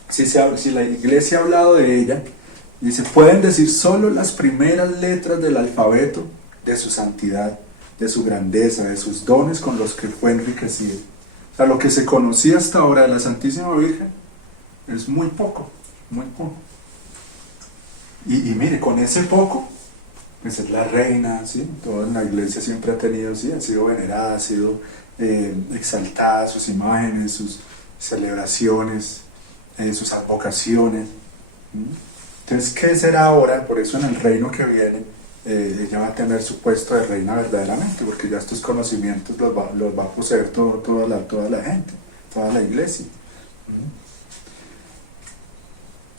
si la Iglesia ha hablado de ella, dice, pueden decir solo las primeras letras del alfabeto de su santidad, de su grandeza, de sus dones con los que fue enriquecido. O sea, lo que se conocía hasta ahora de la Santísima Virgen es muy poco, muy poco. Y mire, con ese poco, pues es la reina, ¿sí? Toda la Iglesia siempre ha tenido, ¿sí? Ha sido venerada, ha sido exaltada, sus imágenes, sus celebraciones, sus advocaciones. Entonces, ¿qué será ahora? Por eso en el reino que viene, ella va a tener su puesto de reina verdaderamente, porque ya estos conocimientos los va a poseer toda la gente, toda la Iglesia.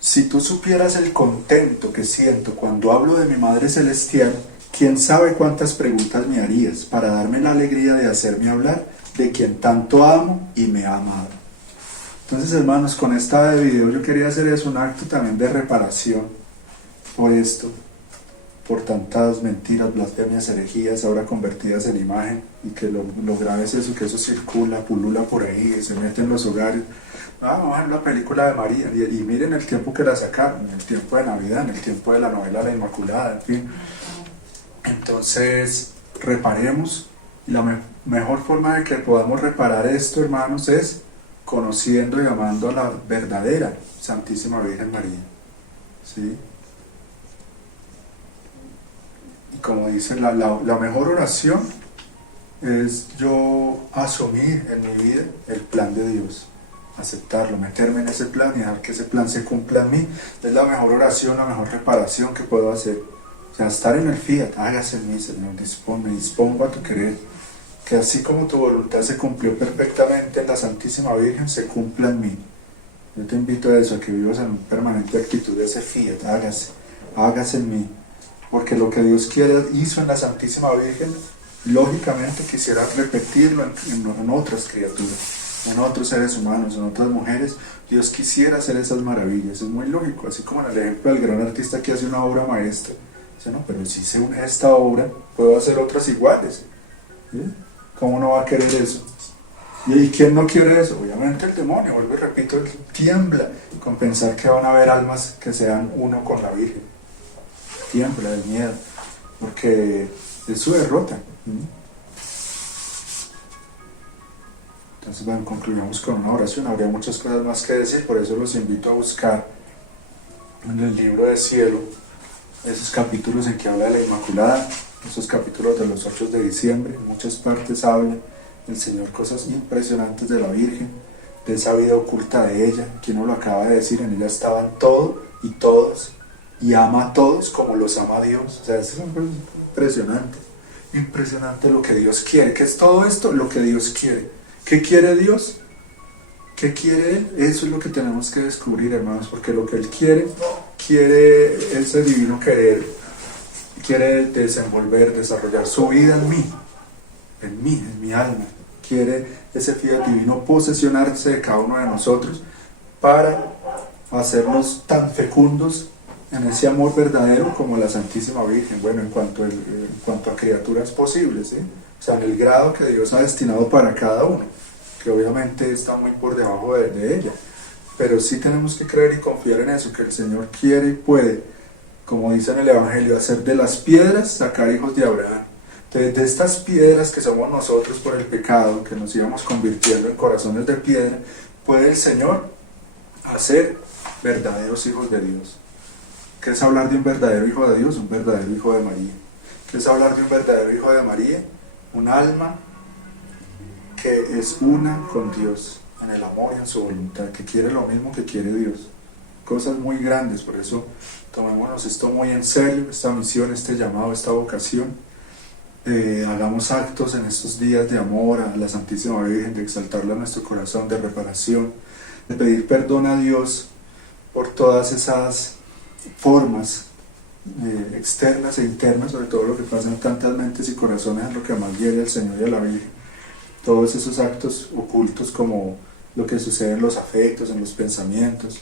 Si tú supieras el contento que siento cuando hablo de mi Madre Celestial, quién sabe cuántas preguntas me harías para darme la alegría de hacerme hablar de quien tanto amo y me ha amado. Entonces, hermanos, con esta video yo quería hacer un acto también de reparación por esto, por tantas mentiras, blasfemias, herejías ahora convertidas en imagen, y que lo grave es eso, que eso circula, pulula por ahí, que se mete en los hogares. Vamos a ver la película de María, y miren el tiempo que la sacaron, en el tiempo de Navidad, en el tiempo de la novela La Inmaculada, en fin. Entonces, reparemos, y la mejor forma de que podamos reparar esto, hermanos, es conociendo y amando a la verdadera Santísima Virgen María, ¿sí? Y como dice, la mejor oración es yo asumir en mi vida el plan de Dios, aceptarlo, meterme en ese plan y dejar que ese plan se cumpla en mí. Es la mejor oración, la mejor reparación que puedo hacer. O sea, estar en el fiat, hágase en mí, Señor, me dispongo a tu querer, que así como tu voluntad se cumplió perfectamente en la Santísima Virgen, se cumpla en mí. Yo te invito a eso, a que vivas en permanente actitud de ese fiat, hágase en mí, porque lo que Dios hizo en la Santísima Virgen, lógicamente quisiera repetirlo en otras criaturas, en otros seres humanos, en otras mujeres. Dios quisiera hacer esas maravillas, es muy lógico, así como en el ejemplo del gran artista que hace una obra maestra, dice, no, pero si hice esta obra, puedo hacer otras iguales, ¿sí? ¿Cómo no va a querer eso? ¿Y quién no quiere eso? Obviamente el demonio, vuelvo y repito, tiembla con pensar que van a haber almas que sean uno con la Virgen, tiembla del miedo, porque es su derrota. Entonces, bueno, concluyamos con una oración. Habría muchas cosas más que decir, por eso los invito a buscar en el libro de cielo esos capítulos en que habla de la Inmaculada, esos capítulos de los 8 de diciembre. En muchas partes habla el Señor cosas impresionantes de la Virgen, de esa vida oculta de ella, que uno lo acaba de decir, en ella estaban todo y todos, y ama a todos como los ama Dios. O sea, es impresionante lo que Dios quiere. ¿Qué es todo esto? Lo que Dios quiere. ¿Qué quiere Dios? ¿Qué quiere Él? Eso es lo que tenemos que descubrir, hermanos, porque lo que Él quiere ese divino querer, quiere desarrollar su vida en mi alma. Quiere ese fiat divino posesionarse de cada uno de nosotros para hacernos tan fecundos en ese amor verdadero como la Santísima Virgen, bueno, en cuanto a criaturas posibles, ¿sí? O sea, en el grado que Dios ha destinado para cada uno, que obviamente está muy por debajo de ella, pero sí tenemos que creer y confiar en eso, que el Señor quiere y puede, como dice en el Evangelio, hacer de las piedras sacar hijos de Abraham. Entonces, de estas piedras que somos nosotros por el pecado, que nos íbamos convirtiendo en corazones de piedra, puede el Señor hacer verdaderos hijos de Dios. ¿Qué es hablar de un verdadero hijo de Dios? Un verdadero hijo de María. ¿Qué es hablar de un verdadero hijo de María? Un alma que es una con Dios, en el amor y en su voluntad, que quiere lo mismo que quiere Dios. Cosas muy grandes, por eso tomémonos esto muy en serio, esta misión, este llamado, esta vocación. Hagamos actos en estos días de amor a la Santísima Virgen, de exaltarla en nuestro corazón, de reparación, de pedir perdón a Dios por todas esas formas externas e internas, sobre todo lo que pasa en tantas mentes y corazones, es lo que más hiere al Señor y a la Virgen. Todos esos actos ocultos, como lo que sucede en los afectos, en los pensamientos,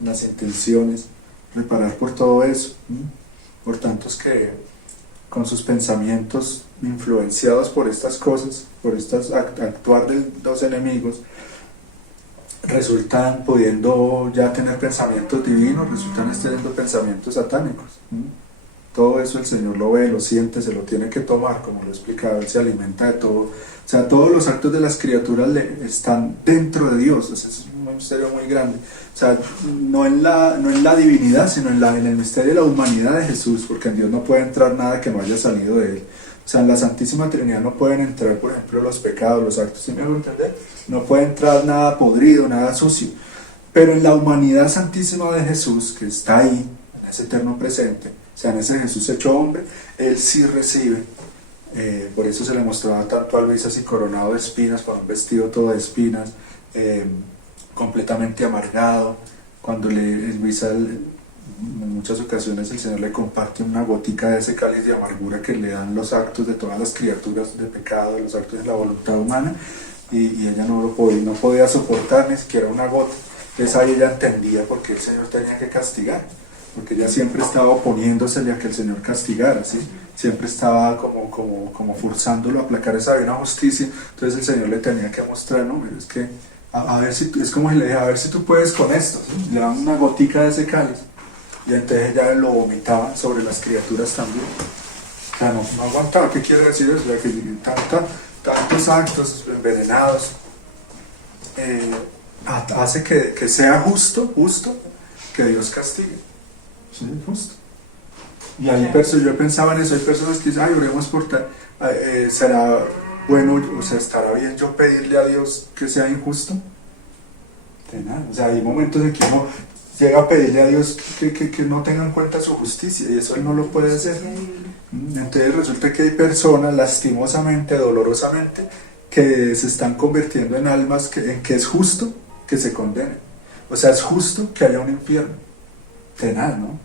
en las intenciones, reparar por todo eso. Por tantos que con sus pensamientos influenciados por estas cosas, por estas actuar de los enemigos, resultan pudiendo ya tener pensamientos divinos, resultan teniendo pensamientos satánicos. Todo eso el Señor lo ve, lo siente, se lo tiene que tomar, como lo he explicado, Él se alimenta de todo. O sea, todos los actos de las criaturas están dentro de Dios. O sea, es un misterio muy grande. O sea, no en la divinidad, sino en el misterio de la humanidad de Jesús, porque en Dios no puede entrar nada que no haya salido de Él. O sea, en la Santísima Trinidad no pueden entrar, por ejemplo, los pecados, los actos, ¿sí me hago entender? No puede entrar nada podrido, nada sucio. Pero en la humanidad santísima de Jesús, que está ahí, en ese eterno presente, o sea, en ese Jesús hecho hombre, Él sí recibe. Por eso se le mostraba tanto a Luis así coronado de espinas, con un vestido todo de espinas, completamente amargado. Cuando Luisa, en muchas ocasiones el Señor le comparte una gotica de ese cáliz de amargura que le dan los actos de todas las criaturas de pecado, los actos de la voluntad humana, y ella no podía soportar ni siquiera una gota. Entonces ahí ella entendía por qué el Señor tenía que castigar, porque ella siempre estaba oponiéndosele a que el Señor castigara, ¿sí? Siempre estaba como forzándolo a aplacar esa divina justicia. Entonces el Señor le tenía que mostrar, no, es que a ver si es como si le dije, a ver si tú puedes con esto, ¿sí? Le dan una gotica de ese cáliz, y entonces ella lo vomitaba sobre las criaturas también. O sea, no aguantaba. ¿Qué quiere decir eso? O sea, que tantos actos envenenados hace que sea justo que Dios castigue. Sí, justo. Y hay personas, yo pensaba en eso, hay personas que dicen, ay, oremos por tal, será bueno, o sea, estará bien yo pedirle a Dios que sea injusto. De nada. O sea, hay momentos en que uno llega a pedirle a Dios que no tenga en cuenta su justicia, y eso Él no lo puede hacer. Entonces resulta que hay personas, lastimosamente, dolorosamente, que se están convirtiendo en almas en que es justo que se condenen. O sea, es justo que haya un infierno. Tenaz, ¿no?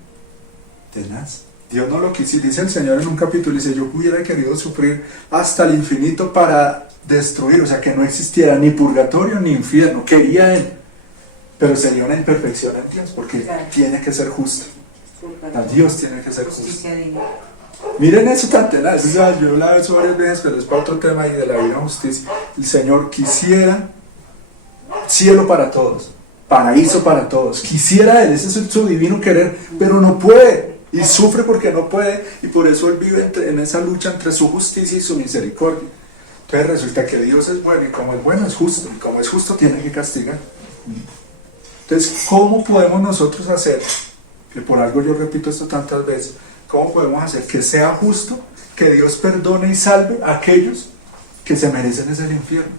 Tenaz. Dios no lo quiso, dice el Señor en un capítulo, dice, yo hubiera querido sufrir hasta el infinito para destruir, o sea, que no existiera ni purgatorio ni infierno, quería Él, pero sería una imperfección en Dios, porque tiene que ser justo. Dios tiene que ser justo. Miren eso tan tenaz, yo lo he hecho varias veces, pero es para otro tema y de la divina justicia. El Señor quisiera cielo para todos, paraíso para todos, quisiera Él, ese es su divino querer, pero no puede, y sufre porque no puede, y por eso Él vive en esa lucha entre su justicia y su misericordia. Entonces resulta que Dios es bueno, y como es bueno es justo, y como es justo tiene que castigar. Entonces, ¿cómo podemos nosotros hacer, que por algo yo repito esto tantas veces, cómo podemos hacer que sea justo, que Dios perdone y salve a aquellos que se merecen ese infierno?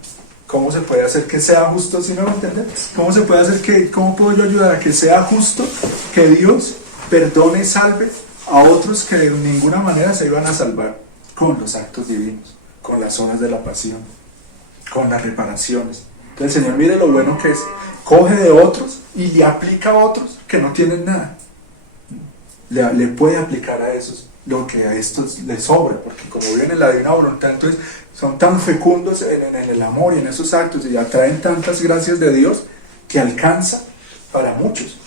¿Cómo se puede hacer que sea justo, si me va a entender? ¿Cómo puedo yo ayudar a que sea justo que Dios perdone y salve a otros que de ninguna manera se iban a salvar? Con los actos divinos, con las zonas de la pasión, con las reparaciones. Entonces el Señor, mire lo bueno que es, coge de otros y le aplica a otros que no tienen nada. Le puede aplicar a esos lo que a estos les sobra, porque como viven en la divina voluntad, entonces son tan fecundos en el amor y en esos actos, y atraen tantas gracias de Dios que alcanza para muchos,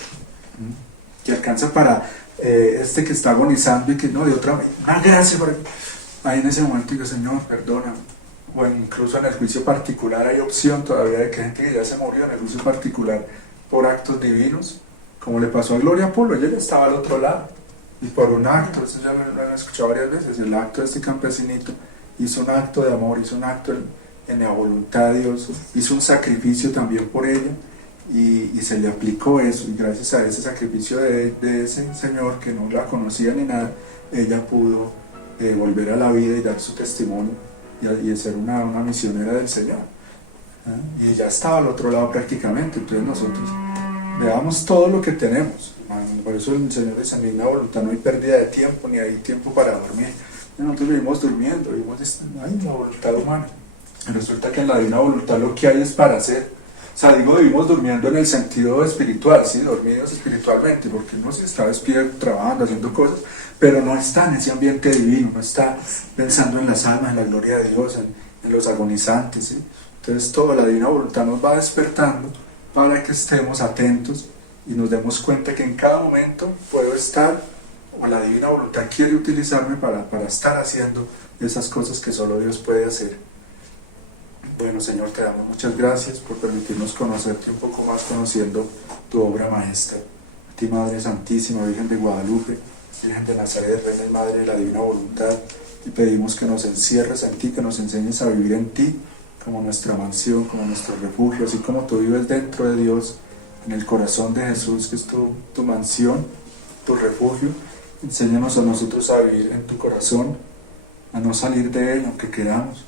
que alcanza para este que está agonizando y que no, de otra una gracia, ahí en ese momento digo, Señor, perdona. O incluso en el juicio particular hay opción todavía de que gente que ya se murió en el juicio particular por actos divinos, como le pasó a Gloria Polo, ella ya estaba al otro lado, y por un acto, eso ya lo han escuchado varias veces, el acto de este campesinito hizo un acto de amor, hizo un acto en la voluntad de Dios, hizo un sacrificio también por ella, y se le aplicó eso, y gracias a ese sacrificio de ese señor que no la conocía ni nada, ella pudo volver a la vida y dar su testimonio y ser una misionera del Señor. Y ya estaba al otro lado prácticamente. Entonces nosotros veamos todo lo que tenemos, por eso el Señor dice: en mi divina voluntad no hay pérdida de tiempo, ni hay tiempo para dormir. Nosotros vivimos durmiendo, vivimos en la voluntad humana. Y resulta que en la divina voluntad lo que hay es para hacer. O sea, digo, vivimos durmiendo en el sentido espiritual, ¿sí? Dormidos espiritualmente, porque uno sí está despierto, trabajando, haciendo cosas, pero no está en ese ambiente divino, no está pensando en las almas, en la gloria de Dios, en los agonizantes, ¿sí? Entonces toda la divina voluntad nos va despertando para que estemos atentos y nos demos cuenta que en cada momento puedo estar, o la divina voluntad quiere utilizarme para estar haciendo esas cosas que solo Dios puede hacer. Bueno, Señor, te damos muchas gracias por permitirnos conocerte un poco más, conociendo tu obra maestra. A ti, Madre Santísima, Virgen de Guadalupe, Virgen de Nazaret, Reina y Madre de la Divina Voluntad, y pedimos que nos encierres en ti, que nos enseñes a vivir en ti, como nuestra mansión, como nuestro refugio, así como tú vives dentro de Dios, en el corazón de Jesús, que es tu mansión, tu refugio. Enséñanos a nosotros a vivir en tu corazón, a no salir de él aunque queramos.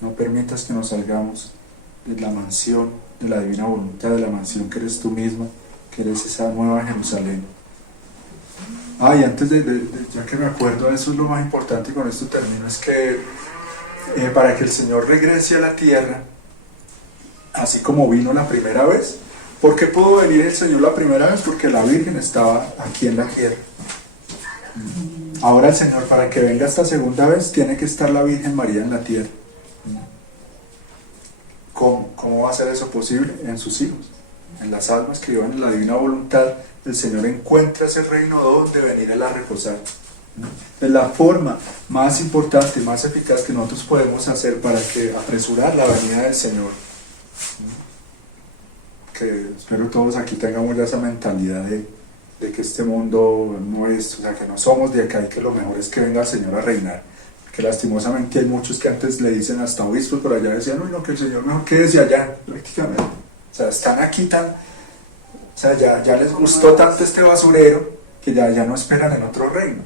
No permitas que nos salgamos de la mansión de la divina voluntad, de la mansión que eres tú misma, que eres esa nueva Jerusalén. Y antes ya que me acuerdo, eso es lo más importante, y con esto termino, es que para que el Señor regrese a la tierra, así como vino la primera vez. ¿Por qué pudo venir el Señor la primera vez? Porque la Virgen estaba aquí en la tierra. Ahora el Señor, para que venga esta segunda vez, tiene que estar la Virgen María en la tierra. ¿Cómo va a ser eso posible? En sus hijos, en las almas que vivan en la divina voluntad. El Señor encuentra ese reino donde venir a reposar. Es la forma más importante y más eficaz que nosotros podemos hacer para apresurar la venida del Señor. Que espero todos aquí tengamos ya esa mentalidad de que este mundo no es, o sea, que no somos de acá y que lo mejor es que venga el Señor a reinar. Que lastimosamente hay muchos que antes le dicen, hasta obispos por allá decían: uy, no, que el Señor mejor quédese allá, prácticamente. O sea, están aquí o sea, ya les gustó tanto este basurero que ya no esperan en otro reino.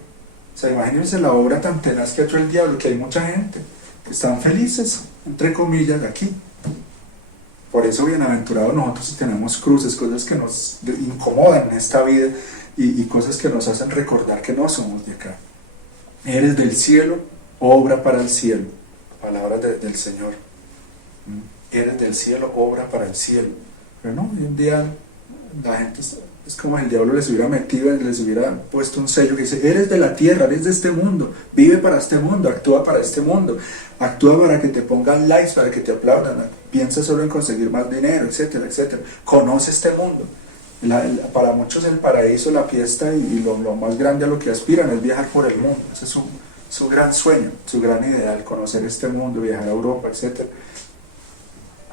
O sea, imagínense la obra tan tenaz que ha hecho el diablo, que hay mucha gente que están felices, entre comillas, aquí. Por eso, bienaventurados nosotros si tenemos cruces, cosas que nos incomodan en esta vida y cosas que nos hacen recordar que no somos de acá. Eres del cielo, obra para el cielo. Palabras del Señor. Eres del cielo, obra para el cielo. Pero no, hoy en día la gente es como el diablo les hubiera metido, les hubiera puesto un sello que dice: eres de la tierra, eres de este mundo, vive para este mundo, actúa para este mundo, actúa para que te pongan likes, para que te aplaudan, piensa solo en conseguir más dinero, etcétera, etcétera. Conoce este mundo. Para muchos el paraíso, la fiesta y lo más grande a lo que aspiran es viajar por el mundo. Ese es su gran sueño, su gran ideal, conocer este mundo, viajar a Europa, etcétera.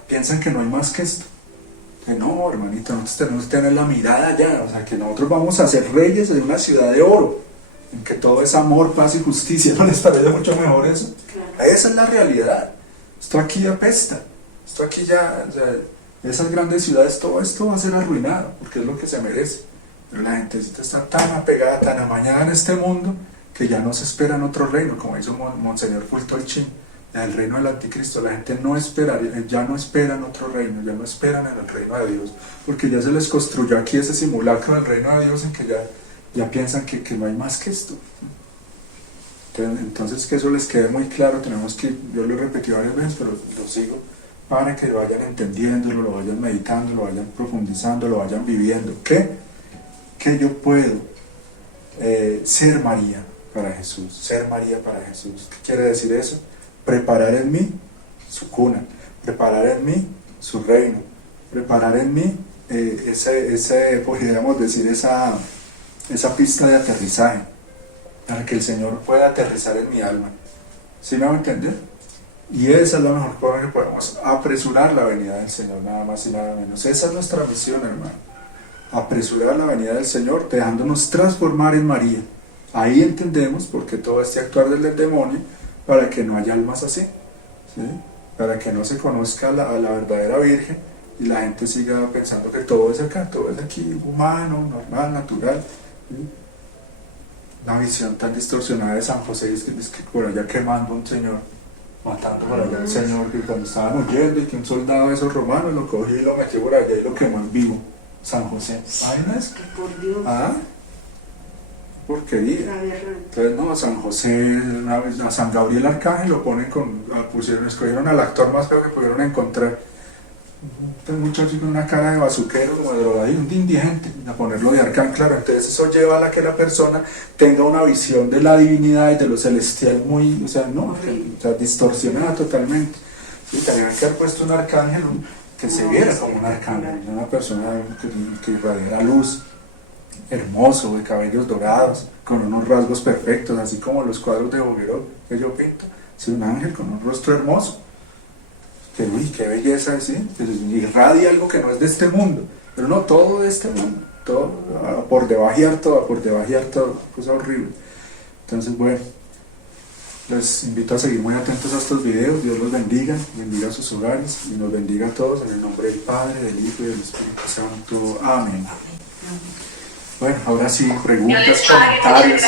Piensan que no hay más que esto. Que no, hermanito, nosotros tenemos que tener la mirada allá, o sea, que nosotros vamos a ser reyes de una ciudad de oro, en que todo es amor, paz y justicia. ¿No les parece mucho mejor eso? Claro. Esa es la realidad. Esto aquí apesta, esto aquí ya, o sea, esas grandes ciudades, todo esto va a ser arruinado, porque es lo que se merece. Pero la gentecita está tan apegada, tan amañada en este mundo, que ya no se espera en otro reino, como hizo Monseñor Fultolchin. El reino del anticristo, la gente ya no espera en otro reino, ya no esperan en el reino de Dios, porque ya se les construyó aquí ese simulacro del reino de Dios en que ya piensan que no hay más que esto. Entonces, que eso les quede muy claro, yo lo he repetido varias veces, pero lo sigo, para que lo vayan entendiendo, lo vayan meditando, lo vayan profundizando, lo vayan viviendo. Que yo puedo ser María para Jesús, ser María para Jesús. ¿Qué quiere decir eso? Preparar en mí su cuna, preparar en mí su reino, preparar en mí podríamos decir, esa pista de aterrizaje, para que el Señor pueda aterrizar en mi alma. ¿Sí me va a entender? Y esa es la mejor forma que podemos apresurar la venida del Señor, nada más y nada menos. Esa es nuestra misión, hermano. Apresurar la venida del Señor, dejándonos transformar en María. Ahí entendemos por qué todo este actuar del demonio, para que no haya almas así, ¿sí? Para que no se conozca a la verdadera Virgen y la gente siga pensando que todo es acá, todo es aquí, humano, normal, natural, ¿sí? Una visión tan distorsionada de San José, es que por allá quemando un señor, matando por allá un señor, que cuando estaban huyendo y que un soldado de esos romanos lo cogió y lo metió por allá y lo quemó en vivo. San José. ¿Ay, no es? Por Dios. ¿Ah? Porquería. Entonces, no, San José, una vez, a San Gabriel Arcángel lo ponen escogieron al actor más feo que pudieron encontrar. Un muchacho con una cara de bazuquero, como de drogadicto, un indigente, a ponerlo de arcángel, claro. Entonces eso lleva a que la persona tenga una visión de la divinidad y de lo celestial muy, o sea, no, distorsionada totalmente. Sí, tenían que haber puesto un arcángel que se viera como un arcángel, una persona que irradiara luz, hermoso, de cabellos dorados, con unos rasgos perfectos, así como los cuadros de Bouguereau que yo pinto. Sí, un ángel con un rostro hermoso. Que uy, qué belleza, ¿sí? Irradia algo que no es de este mundo, pero no todo de este mundo, todo, por debajear todo, cosa horrible. Entonces, bueno, les invito a seguir muy atentos a estos videos. Dios los bendiga sus hogares y nos bendiga a todos en el nombre del Padre, del Hijo y del Espíritu Santo. Amén. Bueno, ahora sí, preguntas, comentarios.